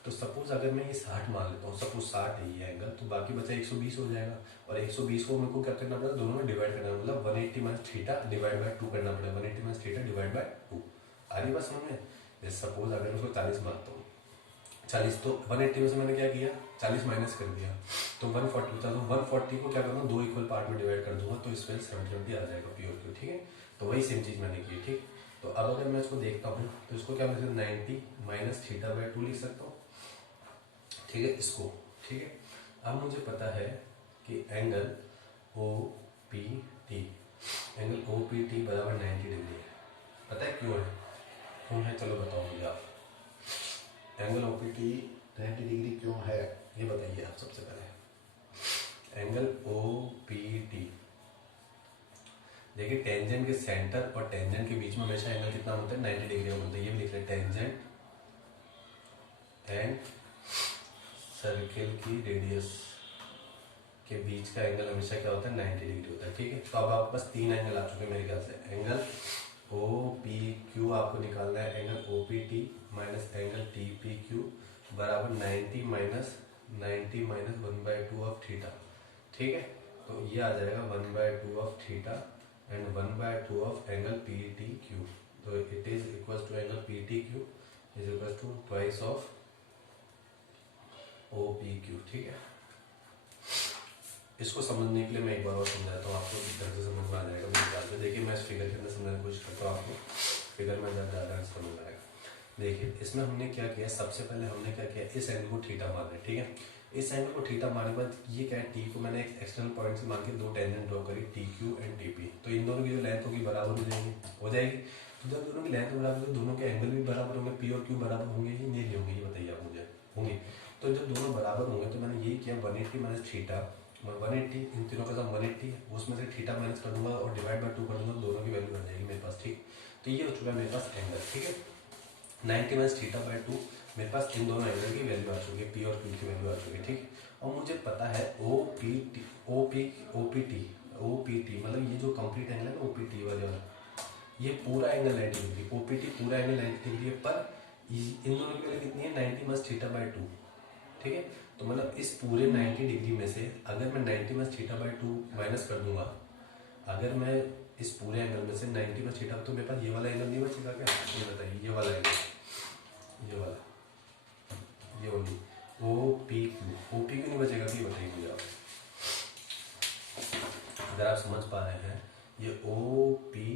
तो सपोज अगर मैं ये 60 मान लेता हूँ, सपोज 60 है ये एंगल, तो बाकी बचा 120 हो जाएगा। और 120 को मेरे को क्या करना पड़ेगा, दोनों में डिवाइड करना, मतलब 180 माइनस थीटा डिवाइड बाई 2 करना पड़ेगा। 180 माइनस थीटा डिवाइड बाई 2 आ रही बात समझ में। सपोज अगर उसको 40 मानता हूँ, 40 तो 180 में से मैंने क्या किया, 40 माइनस कर दिया तो 140 बचा। तो 140 को क्या करूँगा, 2 इक्वल पार्ट में डिवाइड कर दूंगा, तो इस वजह 70 आ जाएगा प्योर क्यों, ठीक है। तो वही सेम चीज मैंने की, ठीक। तो अब अगर मैं इसको देखता हूँ तो इसको क्या मैं 90 माइनस थीटा बाई 2 लिख सकता हूँ, ठीक है, इसको, ठीक है। अब मुझे पता है कि एंगल OPT बराबर 90 डिग्री है। पता है क्यों है, चलो बताओ मुझे आप। एंगल OPT 90 डिग्री क्यों है ये बताइए आप सबसे पहले। एंगल OPT, देखिए टेंजेंट के सेंटर और टेंजेंट के बीच में हमेशा एंगल कितना होता है, 90 डिग्री का बनता है। ये भी लिख रहे हैं, टेंजेंट एंड सर्किल की रेडियस के बीच का एंगल हमेशा क्या होता है, 90 डिग्री होता है, ठीक है। तो अब आपके पास 3 एंगल आ चुके हैं मेरे ख्याल से। एंगल OPQ आपको निकालना है, angle OPT minus angle TPQ बराबर 90 माइनस 1/2 ऑफ थीटा, ठीक है। तो ये आ जाएगा 1/2 of theta and 1/2 of angle PTQ। तो it is equal to angle PTQ is equal to twice of OPQ, ठीक है। इसको समझने के लिए मैं एक बार और समझाता हूँ आपको, ढंग से समझ में आ जाएगा मेरे ख्याल से। देखिए मैं इस फिगर के अंदर समझाने की कोशिश करता हूँ आपको, फिगर में ज़्यादा समझ में आएगा। देखिए इसमें हमने क्या किया, सबसे पहले हमने क्या किया, इस एंगल को थीटा मान लिया, ठीक है। इस एंगल को थीटा मारने के बाद ये क्या है, टी को मैंने एक एक्सटर्नल पॉइंट से मान के 2 टेंजेंट ड्रॉ करी, TQ एंड TP। तो इन दोनों की जो लेंथ होगी बराबर हो जाएगी। तो जब दोनों की लेंथ बराबर होगी, दोनों के एंगल भी बराबर होंगे, P और Q बराबर होंगे ही नहीं होंगे, ये बताइए आप मुझे, होंगे। तो जब दोनों बराबर होंगे तो मैंने यही किया 180 माइनस थीटा, 180 इन तीनों का सम 180 है, उसमें से थीटा माइनस कर दूंगा और डिवाइड बाय 2 कर दूंगा, दोनों की वैल्यू बन जाएगी मेरे पास। ठीक, तो ये हो चुका है मेरे पास एंगल। ठीक है, 90 माइनस थीटा बाय 2 मेरे पास इन दोनों एंगल की वैल्यू आ चुकी है, पी और क्यू की वैल्यू आ चुकी है। ठीक, और मुझे पता है ओपीटी मतलब ये जो कंप्लीट एंगल है ना ओपीटी वाला, ये पूरा एंगल 90 डिग्री, ओपीटी पूरा एंगल 90 डिग्री है, पर इन दोनों की वैल्यू कितनी है 90 माइनस थीटा बाय 2। ठीक है, तो मतलब इस पूरे 90 डिग्री में से अगर मैं 90 माइनस थीटा बाय 2 माइनस कर दूंगा, अगर मैं इस पूरे एंगल में से 90 माइनस थीटा, तो मेरे पास ये वाला एंगल नहीं बचेगा क्या? ये बताइए, ये वाला एंगल, ये वाला, ये वाली ओपी क्यू नहीं बचेगा? ये बताइए मुझे आप, अगर आप समझ पा रहे हैं। ये ओ पी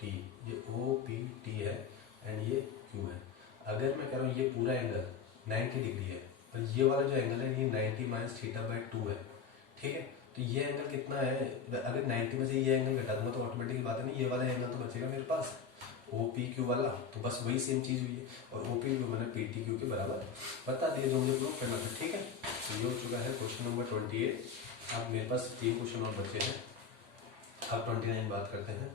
टी है एंड ये क्यू है। अगर मैं कह रहा हूँ ये पूरा एंगल 90 डिग्री है और ये वाला जो एंगल है ये 90 माइनस थीटा बाय 2 है। ठीक है, तो ये एंगल कितना है? अगर 90 में से ये एंगल घटा दूंगा तो ऑटोमेटिक बात है ना, ये वाला एंगल तो बचेगा मेरे पास ओ पी क्यू वाला, तो बस वही सेम चीज हुई है। और ओ पी क्यू मैंने पी टी क्यू के बराबर बता दिया जो मुझे प्रूव करना था। ठीक है, तो ये हो चुका है क्वेश्चन नंबर 28। अब मेरे पास 3 क्वेश्चन और बचे हैं। अब 29 बात करते हैं।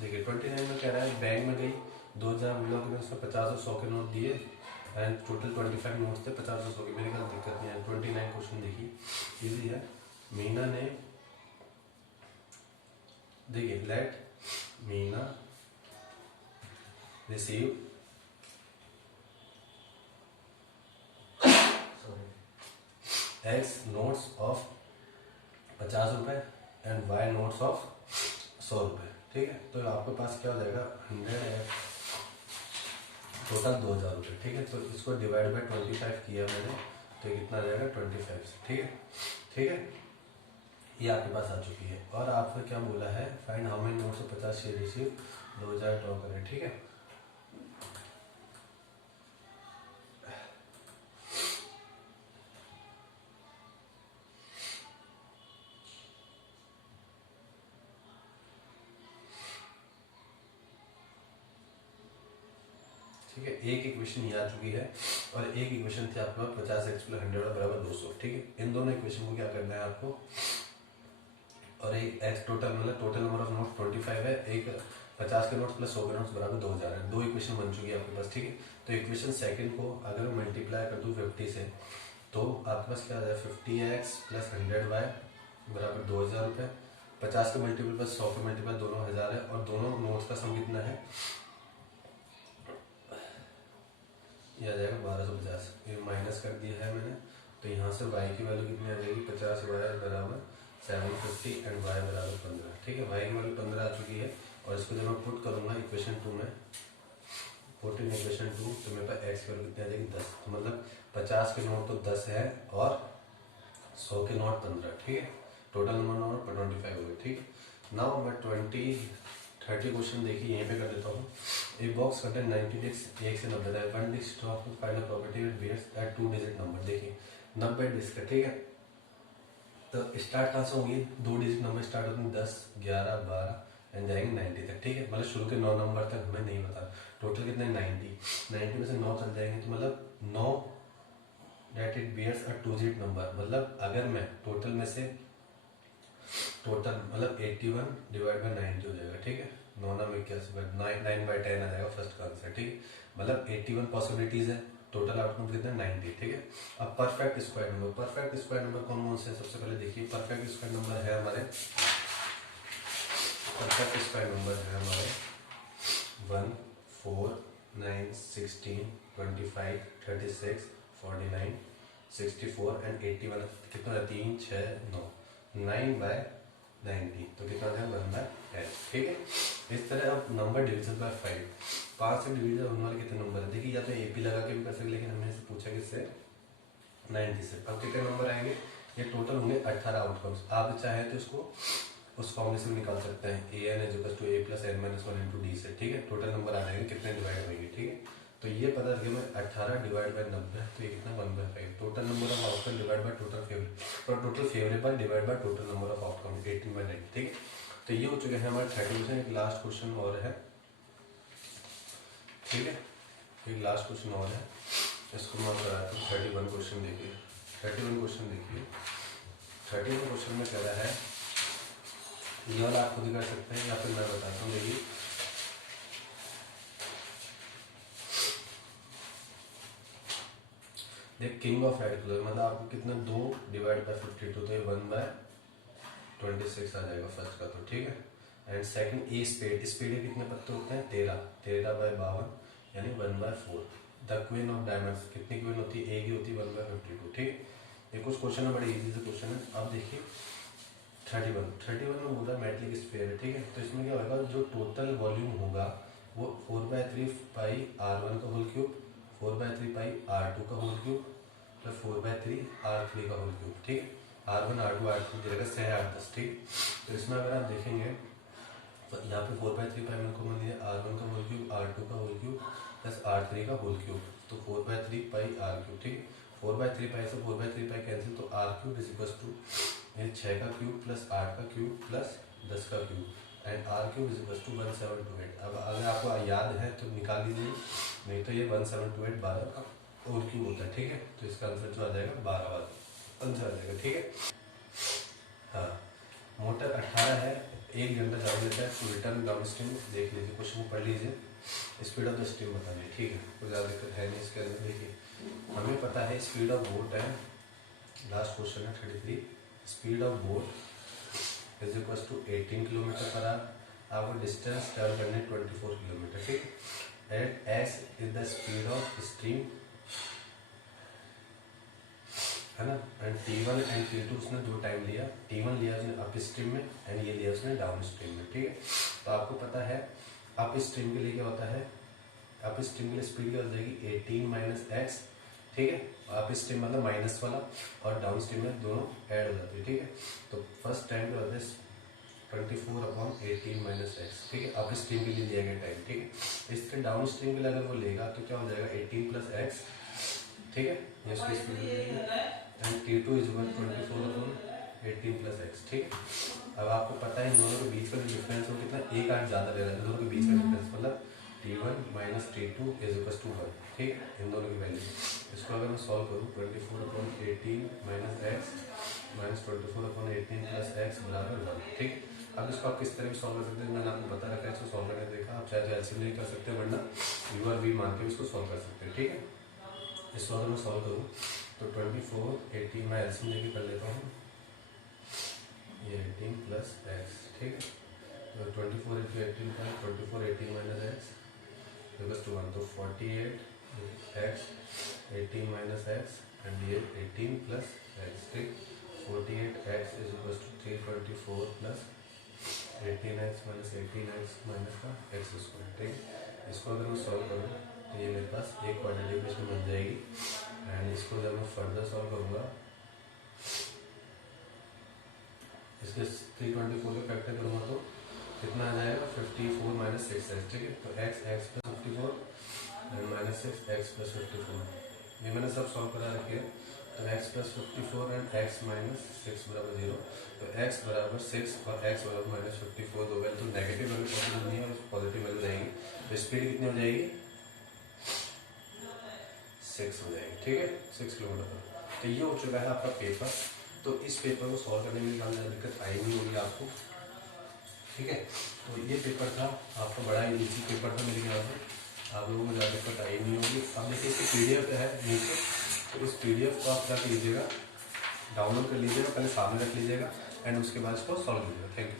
देखिए 29 में कह रहा है बैंक में गई 2000 लोगों ने उसमें 50 और 100 के नोट दिए एंड टोटल 25 नोट्स थे 50 और 100 के। मेरे ख्याल दिक्कत नहीं है। 29 क्वेश्चन देखिए इजी है। मीना ने, देखिए let Meena receive x notes of 50 rupees and Y notes of 100 रुपए। ठीक है, तो आपके पास क्या हो जाएगा 100 है, टोटल 2000 रुपये। ठीक है, तो इसको डिवाइड बाय 25 किया मैंने, तो ये कितना आ जाएगा 25। ठीक है, ठीक है, ये आपके पास आ चुकी है। और आपको क्या बोला है, find how many notes of 50 share receive 2000 draw करें। ठीक है, ठीक है, एक इक्वेशन ये आ चुकी है और एक इक्वेशन थी आपके पास 50x + 100 बराबर 200। ठीक है, इन दोनों इक्वेशन को क्या करना है आपको, और एक एक्स टोटल मतलब टोटल नंबर ऑफ नोट्स 25 है, एक 50 के नोट्स प्लस 100 के नोट्स बराबर 2000 है। दो इक्वेशन बन चुकी है आपके पास। ठीक है, तो इक्वेशन सेकंड को अगर मैं मल्टीप्लाई कर दूं 50 से, तो आपके पास क्या आ जाएगा 50x + 100y बराबर 2000 रुपये। 50 के मल्टीपल प्लस 100 के मल्टीपल दोनों 1000 है और दोनों नोट्स का सम कितना है, यह आ जाएगा 1250। ये माइनस कर दिया है मैंने, तो यहाँ से y की वैल्यू कितनी आ जाएगी 50y बराबर 750 एंड y बराबर 15। ठीक है, y की वैल्यू 15 आ चुकी है और इसको जब मैं पुट करूंगा इक्वेशन 2 में, पुट इन इक्वेशन 2, तो मेरे पास x की वैल्यू कितनी आ जाएगी 10। तो मतलब 50 के नोट तो 10 है और 100 के नोट 15। ठीक है, टोटल नंबर नोट 25 हो गए। ठीक, नाउ मैं 30 क्वेश्चन देखिए यहीं पे कर देता हूँ। एक बॉक्स कंटेन 90 डिस्क 1 से 90 तक, 1 disc of find the property with bears at 2 digit number. देखिए 90 डिस्क है। ठीक है, तो स्टार्ट कहाँ से होंगी, 2 डिजिट नंबर स्टार्ट होते हैं 10, 11, 12 एंड जाएंगे 90 तक। ठीक है, मतलब शुरू के 9 नंबर तक हमें नहीं पता। टोटल कितने 90 में से 9 चल जाएंगे, तो मतलब 9 that it bears a 2 digit number. मतलब अगर मैं टोटल में से टोटल मतलब 81 डिवाइड बाय 90 हो जाएगा। ठीक है, 9 9 9/10 आ जाएगा फर्स्ट का आंसर। ठीक है, मतलब 81 पॉसिबिलिटीज है, टोटल आउटपुट कितना 90। ठीक है, अब perfect square number, perfect square number कौन कौन से, सबसे पहले देखिए परफेक्ट स्क्वायर नंबर है हमारे, परफेक्ट स्क्वायर नंबर है हमारे 1 4 9 16 25 36 49 64 एंड 81। कितना 3 6 9 9/90, तो कितना है 1/10। ठीक है, इस तरह अब नंबर डिविजन बाय 5 से डिविजन होने वाले कितने नंबर है, देखिए या तो एपी लगा के भी कर सकते, लेकिन हमने इसे पूछा किससे 90 से। अब कितने नंबर आएंगे, ये टोटल होंगे 18 आउटकम्स। आप चाहे तो इसको उस फॉर्मूले से निकाल सकते हैं, an = a + n - 1 × d से। ठीक है, टोटल नंबर आ जाएंगे कितने डिवाइड होंगे। ठीक है, तो ये पता लगे मैं 18 डिवाइड बाय 90, तो ये कितना 1/5। Total number of outcome divide by total favourite, और total favourable divide by total number of outcome 18/9। ठीक है, तो ये हो चुके हैं हमारे 30 क्वेश्चन। एक लास्ट क्वेश्चन और है। ठीक है, एक लास्ट क्वेश्चन और है, इसको मैं कराता हूँ। 31 क्वेश्चन देखिए, 31 क्वेश्चन देखिए। 31 क्वेश्चन में कह रहा है, ये वाला आप खुद ही कर सकते हैं या फिर मैं बताता हूँ। देखिए देख, किंग ऑफ रेड मतलब आपको कितना 2 डिवाइड बाय 52, तो ये 1/26 आ जाएगा फर्स्ट का, तो ठीक है। And second a spade, spade के कितने पत्ते होते हैं 13, 13/52 यानी 1/4। द क्वीन ऑफ डायमंड्स, कितनी क्वीन होती है, ए की होती है 1/52, ठीक है। ये कुछ क्वेश्चन है, बड़े इजी से क्वेश्चन है। अब देखिए 31 में बोला मेटलिक स्फीयर है, ठीक है। तो इसमें क्या होगा, जो टोटल वॉल्यूम होगा वो 4/3 पाई R1 का होल क्यूब, 4/3 पाई R2 का होल क्यूब प्लस 4/3 R3 का होल क्यूब, ठीक है। R1 R2 R3 जगह 6 8 10, ठीक। तो इसमें अगर आप देखेंगे तो यहाँ पे 4/3 पाई मैंने कॉमन लिया, R1 का होल क्यूब, R2 का होल क्यूब प्लस R3 का होल क्यूब, तो 4/3 पाई R3, ठीक है। 4/3 पाई से 4/3 पाई कैंसिल, तो R³ इज इक्वल टू 6 का क्यूब प्लस 8 का क्यूब प्लस 10 का cube and R³ is equal to 1728। अब अगर आपको याद है तो निकाल लीजिए, नहीं तो ये 1728 12 का होल क्यूब होता है, ठीक है। तो इसका आंसर जो आ जाएगा 12 वाला आंसर आ जाएगा, ठीक है। हाँ, मोटर 18 है, 1 घंटा चालू लेता है, तो रिटर्न डाउन स्ट्रीम देख लीजिए, क्वेश्चन पढ़ लीजिए, स्पीड ऑफ द स्ट्रीम बताइए, ठीक है। कोई ज़्यादा दिक्कत है नहीं इसके अंदर। देखिए हमें पता है स्पीड ऑफ बोट है, लास्ट क्वेश्चन है 33, speed of boat is equal to 18 kilometre per hour, आपको डिस्टेंस ट्रेवल करने 24 किलोमीटर, ठीक है। And S is the speed of stream, है ना। एंड T1 एंड T2 उसने 2 टाइम लिया, T1 लिया उसने अप स्ट्रीम में एंड ये लिया उसने डाउन स्ट्रीम में, ठीक है। तो आपको पता है अप स्ट्रीम के लिए क्या होता है, अप स्ट्रीम के लिए स्पीड क्या हो जाएगी 18 - x, ठीक है। अप स्ट्रीम मतलब माइनस वाला और डाउन स्ट्रीम में दोनों ऐड हो जाते हैं, ठीक है। तो फर्स्ट टाइम क्या होता है 24/18 - x, ठीक है। अप स्ट्रीम के लिए लिया गया टाइम, ठीक है। इसके डाउन स्ट्रीम के लिए अगर वो लेगा तो क्या हो जाएगा 18 + x, ठीक है। ये उसकी speed and T2 is equal 24/18 + x, ठीक है। अब आपको पता है इन दोनों के बीच का जो डिफरेंस हो कितना, 1 8 ज़्यादा ले रहा है, इन दोनों के बीच का डिफरेंस मतलब T1 - T2 is equal to 1, ठीक है। इन दोनों की वैल्यू, इसको अगर मैं सॉल्व करूँ 24/18 - x - 24/18 + x बराबर 1, ठीक। अब इसको आप किस तरह भी सॉल्व कर सकते हैं, मैंने आपको बता रखा है, इसको सॉल्व करके देखा। आप चाहे तो एलसीएम नहीं कर सकते, वरना यू और वी मान के भी इसको सॉल्व कर सकते हैं, ठीक है। इसको अगर मैं सॉल्व करूँ तो 24/18 मैं एलसीएम लेके कर लेता हूँ, ये 18 + x, ठीक है। तो 24 × 18 का 24/18 - x इक्वल्स टू 1, तो 48x 18 - x एंड ये 18 + x, ठीक। 48x is equals to 324 + 18x - 18x - का x², ठीक। इसको अगर मैं सॉल्व करूँ तो ये मेरे पास एक क्वाड्रेटिक इक्वेशन बन जाएगी एंड इसको जब मैं फर्दर सॉल्व करूँगा, इसके 324 का फैक्टर करूँगा तो कितना आ जाएगा 54 - 6x, ठीक है। तो x + 54 एंड -6 x + 54, ये मैंने सब सॉल्व करा रखे हैं। तो x + 54 एंड x - 6 = 0, तो x = 6 और x = -54 हो गया, तो नेगेटिव वैल्यू पॉसिबल नहीं है और पॉजिटिव वैल्यू रहेगी, तो स्पीड कितनी हो जाएगी 6 हो जाएगी, ठीक है, 6 किलोमीटर पर। तो ये हो चुका है आपका पेपर। तो इस पेपर को सॉल्व करने में ज़्यादा दिक्कत आई नहीं होगी आपको, ठीक है। तो ये पेपर था आपका, बड़ा ही इजी पेपर था मेरे ख्याल से, आप लोगों को ज़्यादा दिक्कत आई नहीं होगी। अब देखिए इसकी PDF है नीचे, तो इस PDF को आप क्या कीजिएगा, डाउनलोड कर लीजिएगा, पहले सामने रख लीजिएगा एंड उसके बाद इसको सॉल्व कीजिएगा। Thank you.